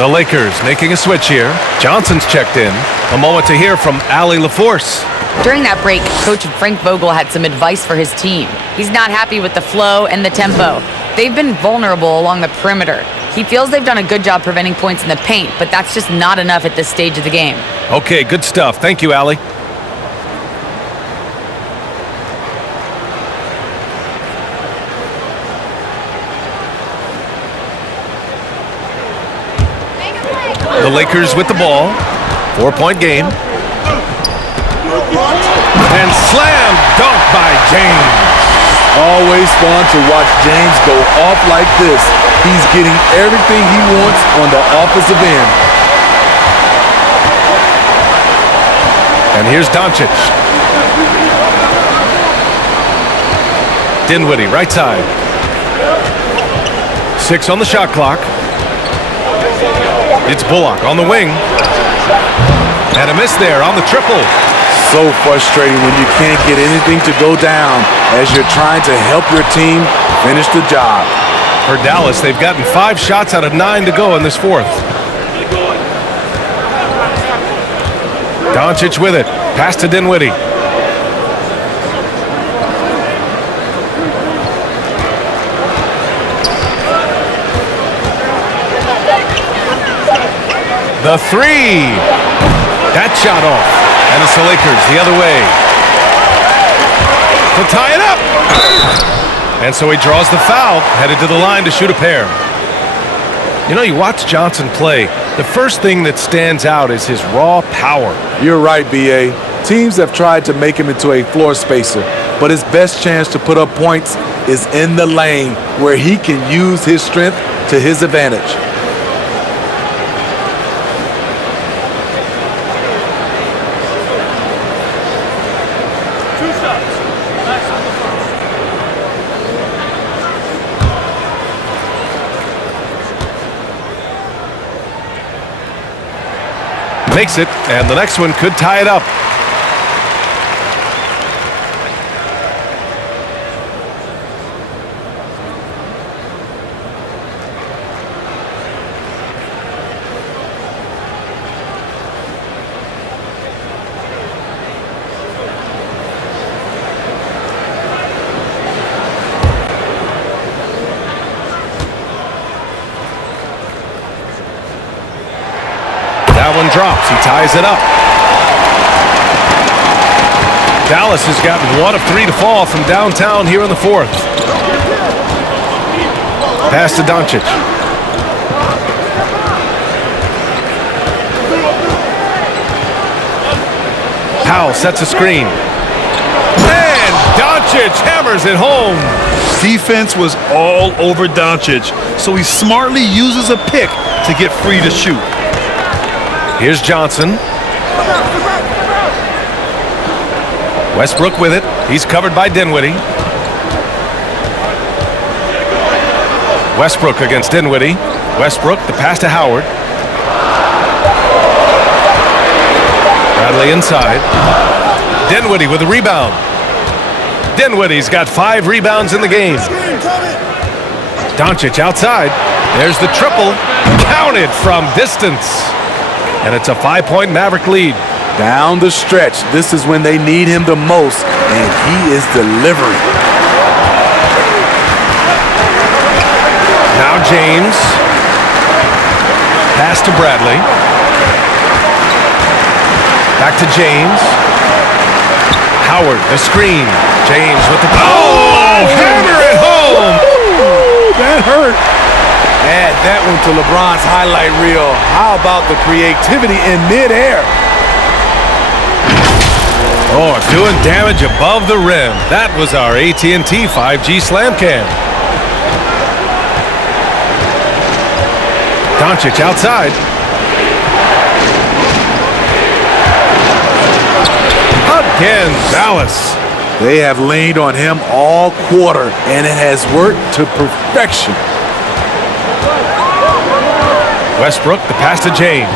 The Lakers making a switch here. Johnson's checked in. A moment to hear from Allie LaForce. During that break, Coach Frank Vogel had some advice for his team. He's not happy with the flow and the tempo. They've been vulnerable along the perimeter. He feels they've done a good job preventing points in the paint, but that's just not enough at this stage of the game. Okay, good stuff. Thank you, Allie. The Lakers with the ball. 4-point game. And slam dunk by James. Always fun to watch James go off like this. He's getting everything he wants on the offensive end. And here's Doncic. Dinwiddie, right side. 6 on the shot clock. It's Bullock on the wing. And a miss there on the triple. So frustrating when you can't get anything to go down as you're trying to help your team finish the job. For Dallas, they've gotten 5 shots out of 9 to go in this fourth. Doncic with it. Pass to Dinwiddie. The 3. That shot off. And it's the Lakers the other way. To tie it up. And so he draws the foul, headed to the line to shoot a pair. You know, you watch Johnson play, the first thing that stands out is his raw power. You're right, B.A. Teams have tried to make him into a floor spacer, but his best chance to put up points is in the lane where he can use his strength to his advantage. Makes it, and the next one could tie it up. That one drops. He ties it up. Dallas has gotten 1 of 3 to fall from downtown here in the fourth. Pass to Doncic. Powell sets a screen. And Doncic hammers it home. Defense was all over Doncic, so he smartly uses a pick to get free to shoot. Here's Johnson. Westbrook with it. He's covered by Dinwiddie. Westbrook against Dinwiddie. Westbrook, the pass to Howard. Bradley inside. Dinwiddie with a rebound. Dinwiddie's got 5 rebounds in the game. Doncic outside. There's the triple. Counted from distance. And it's a 5-point Maverick lead. Down the stretch, this is when they need him the most, and he is delivering. Now James. Pass to Bradley. Back to James. Howard, the screen. James with the... Oh! Hammer it home! Ooh, that hurt. Add that one to LeBron's highlight reel. How about the creativity in midair? Oh, doing damage above the rim. That was our AT&T 5G slam cam. Doncic outside. Again, Dallas. They have leaned on him all quarter, and it has worked to perfection. Westbrook, the pass to James.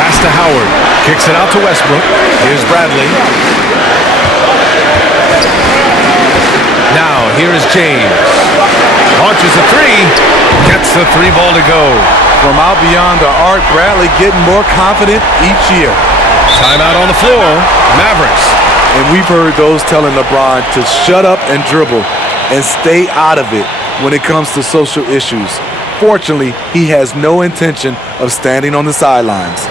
Pass to Howard. Kicks it out to Westbrook. Here's Bradley. Now, here is James. Launches a three. Gets the three ball to go. From out beyond the arc, Bradley getting more confident each year. Timeout on the floor. Mavericks. And we've heard those telling LeBron to shut up and dribble and stay out of it when it comes to social issues. Fortunately, he has no intention of standing on the sidelines.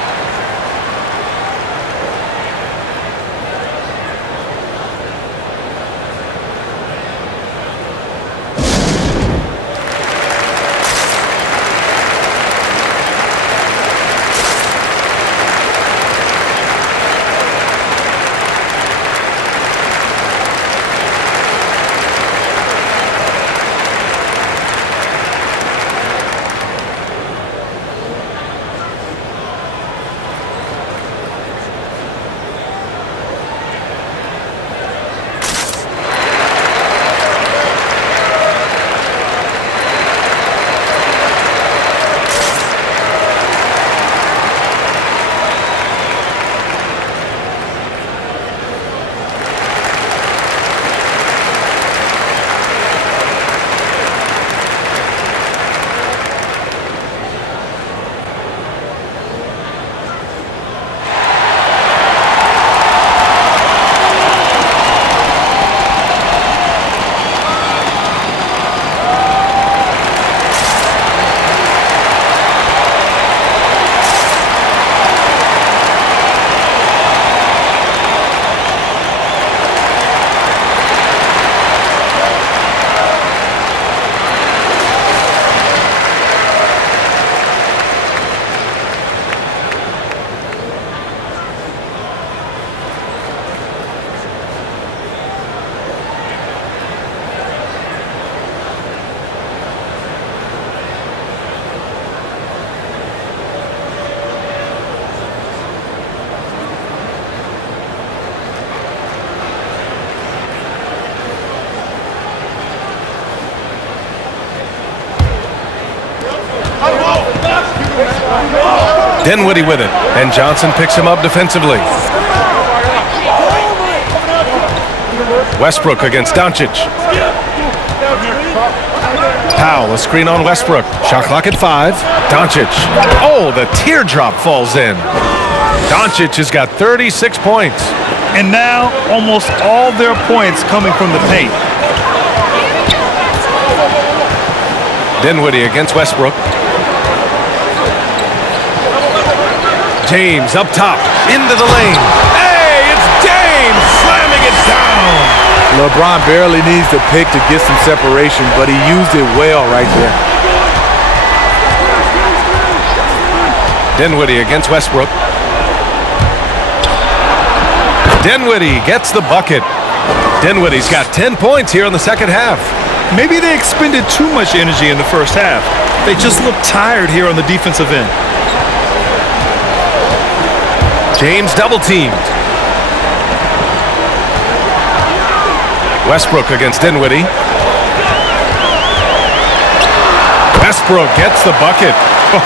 Dinwiddie with it, and Johnson picks him up defensively. Westbrook against Doncic. Powell, a screen on Westbrook. Shot clock at 5. Doncic. Oh, the teardrop falls in. Doncic has got 36 points. And now almost all their points coming from the paint. Dinwiddie against Westbrook. James up top, into the lane. Hey, it's James slamming it down. LeBron barely needs the pick to get some separation, but he used it well right there. Dinwiddie against Westbrook. Dinwiddie gets the bucket. Dinwiddie's got 10 points here in the second half. Maybe they expended too much energy in the first half. They just look tired here on the defensive end. James double teamed. Westbrook against Dinwiddie. Westbrook gets the bucket.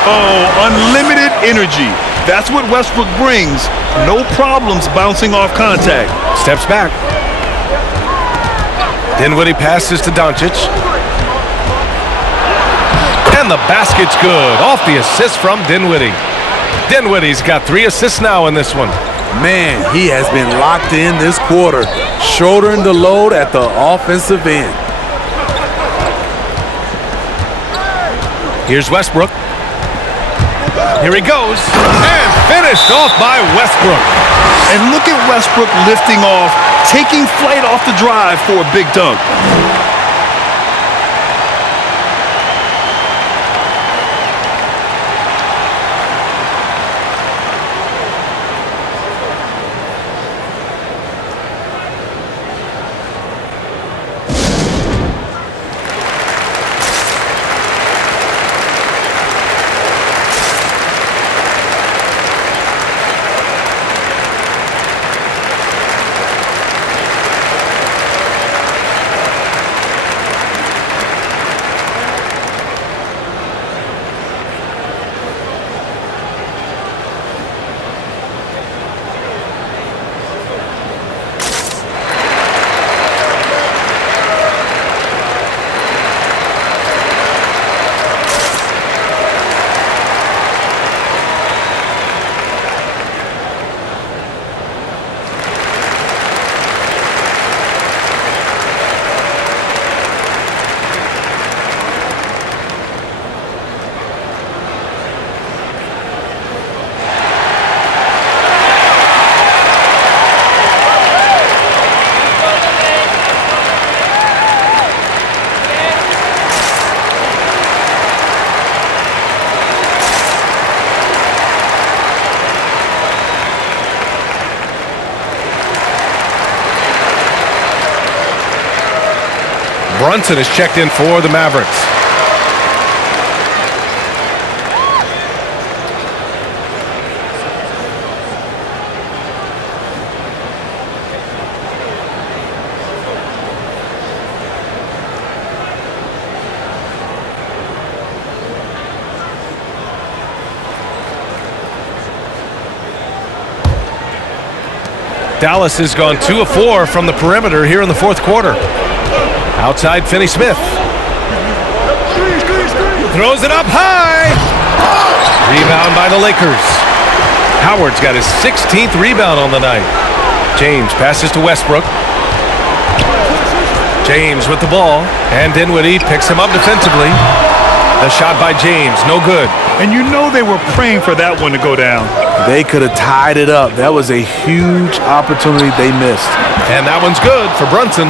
Oh, unlimited energy. That's what Westbrook brings. No problems bouncing off contact. Steps back. Dinwiddie passes to Doncic. And the basket's good. Off the assist from Dinwiddie. Dinwiddie's got 3 assists now in this one. Man, he has been locked in this quarter, shouldering the load at the offensive end. Here's Westbrook. Here he goes. And finished off by Westbrook. And look at Westbrook lifting off, taking flight off the drive for a big dunk. Brunson is checked in for the Mavericks. Dallas has gone 2 of 4 from the perimeter here in the fourth quarter. Outside, Finney Smith. Throws it up high. Rebound by the Lakers. Howard's got his 16th rebound on the night. James passes to Westbrook. James with the ball. And Dinwiddie picks him up defensively. The shot by James, no good. And you know they were praying for that one to go down. They could have tied it up. That was a huge opportunity they missed. And that one's good for Brunson.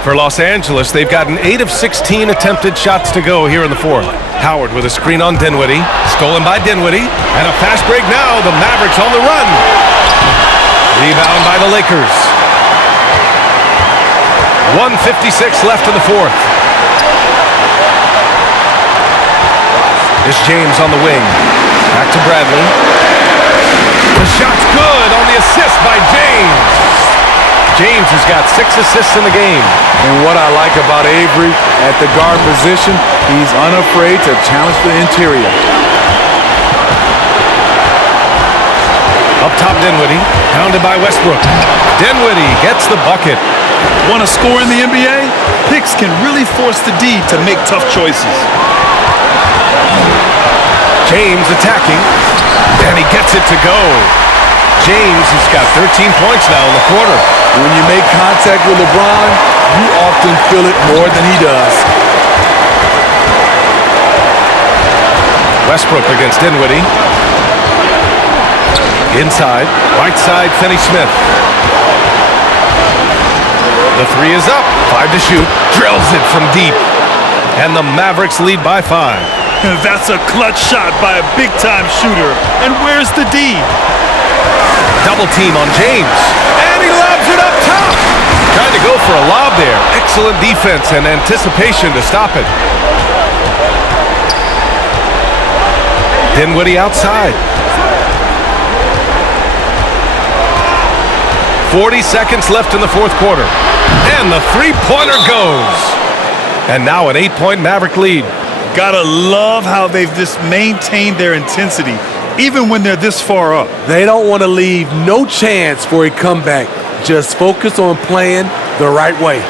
For Los Angeles, they've gotten 8 of 16 attempted shots to go here in the fourth. Howard with a screen on Dinwiddie. Stolen by Dinwiddie. And a fast break now. The Mavericks on the run. Rebound by the Lakers. 1:56 left in the fourth. It's James on the wing. Back to Bradley. The shot's good on the assist by James. James has got 6 assists in the game. And what I like about Avery at the guard position, he's unafraid to challenge the interior. Up top, Dinwiddie. Pounded by Westbrook. Dinwiddie gets the bucket. Want to score in the NBA? Hicks can really force the D to make tough choices. James attacking, and he gets it to go. James has got 13 points now in the quarter. When you make contact with LeBron, you often feel it more than he does. Westbrook against Dinwiddie. Inside, right side, Finney Smith. The three is up, 5 to shoot, drills it from deep. And the Mavericks lead by 5. That's a clutch shot by a big-time shooter. And where's the D? Double team on James. And he lobs it up top. Trying to go for a lob there. Excellent defense and anticipation to stop it. Dinwiddie outside. 40 seconds left in the fourth quarter. And the three-pointer goes. And now an 8-point Maverick lead. Gotta love how they've just maintained their intensity, even when they're this far up. They don't want to leave no chance for a comeback. Just focus on playing the right way.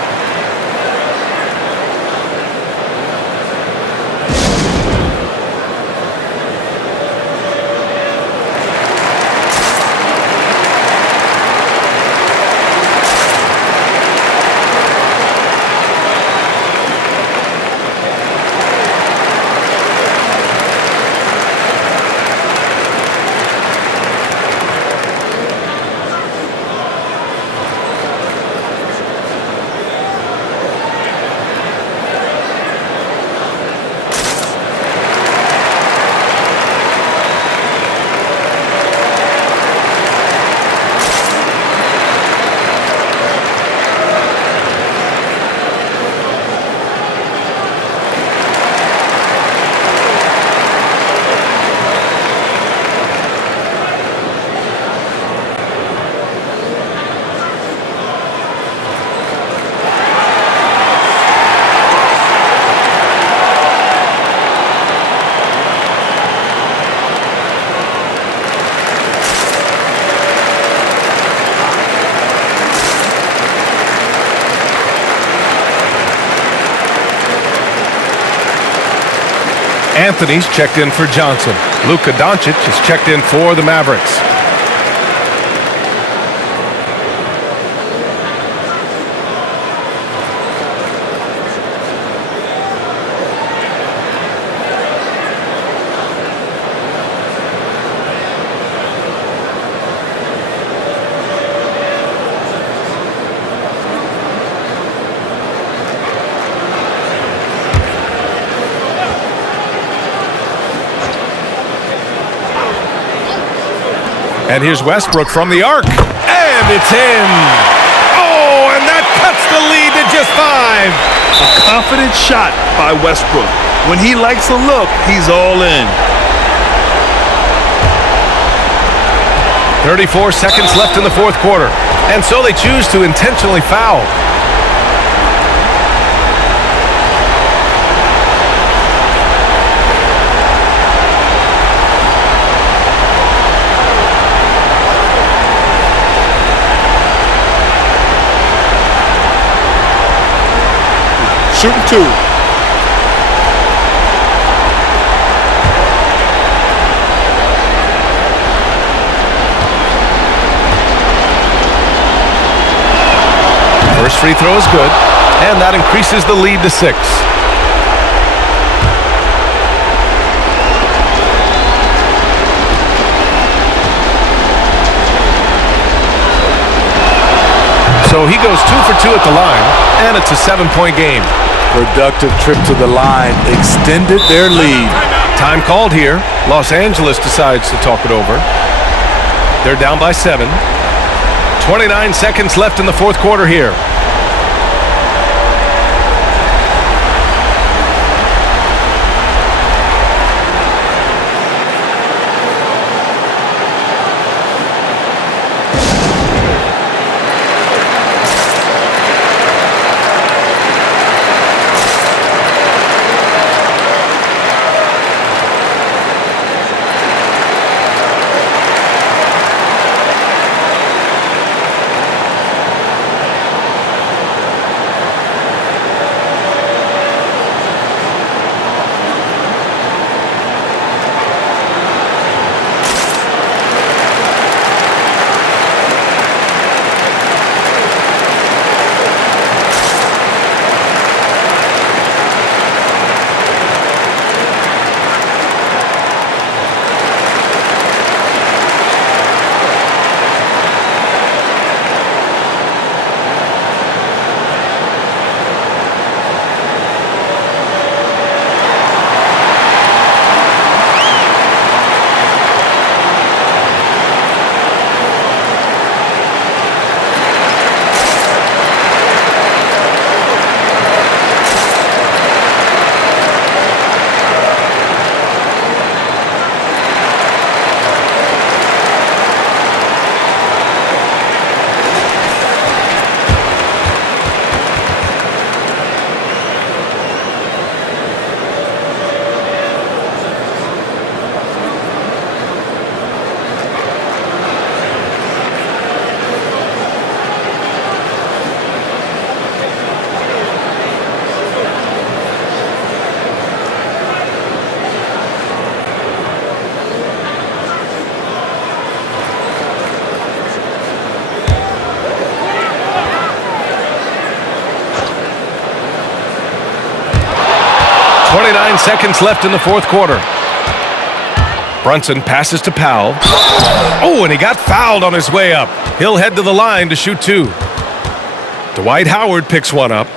Anthony's checked in for Johnson. Luka Doncic is checked in for the Mavericks. And here's Westbrook from the arc. And it's in. Oh, and that Good shot by Westbrook. When he likes a look, he's all in. 34 seconds left in the fourth quarter. And so they choose to intentionally foul. Shooting two. First free throw is good, and that increases the lead to 6. So he goes 2 for 2 at the line, and it's a 7-point game. Productive trip to the line extended their lead. Time called here. Los Angeles decides to talk it over. They're down by 7. 29 seconds left in the fourth quarter here. Seconds left in the fourth quarter. Brunson passes to Powell. Oh, and he got fouled on his way up. He'll head to the line to shoot 2. Dwight Howard picks one up.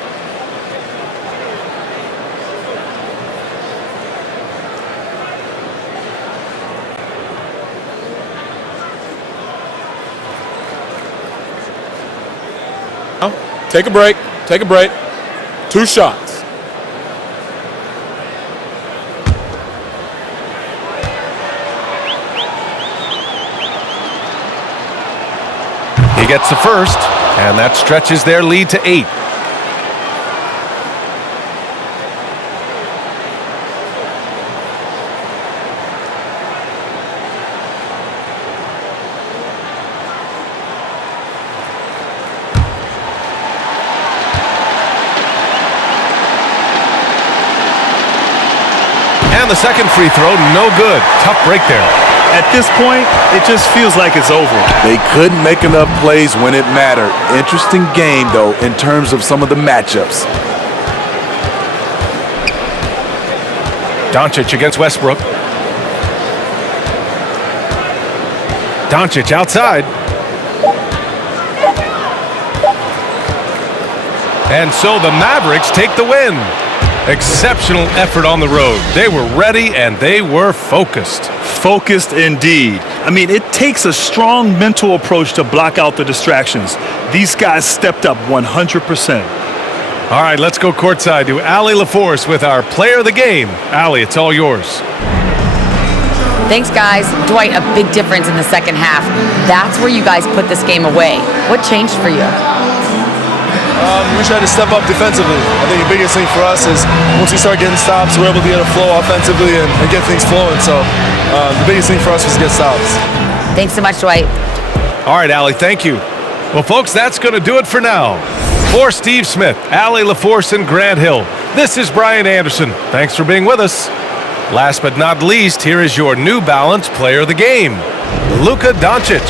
Take a break. Take a break. 2 shots. He gets the first, and that stretches their lead to 8. And the second free throw, no good. Tough break there. At this point, it just feels like it's over. They couldn't make enough plays when it mattered. Interesting game, though, in terms of some of the matchups. Doncic against Westbrook. Doncic outside. And so the Mavericks take the win. Exceptional effort on the road. They were ready and they were focused. Focused indeed. I mean, it takes a strong mental approach to block out the distractions. These guys stepped up 100%. All right, let's go courtside to Allie LaForce with our player of the game. Allie, it's all yours. Thanks, guys. Dwight, a big difference in the second half. That's where you guys put this game away. What changed for you? We tried to step up defensively. I think the biggest thing for us is once we start getting stops, we're able to get a flow offensively and get things flowing. So the biggest thing for us was to get stops. Thanks so much, Dwight. All right, Allie, thank you. Well, folks, that's going to do it for now. For Steve Smith, Allie LaForce, and Grant Hill, this is Brian Anderson. Thanks for being with us. Last but not least, here is your New Balance player of the game, Luka Doncic.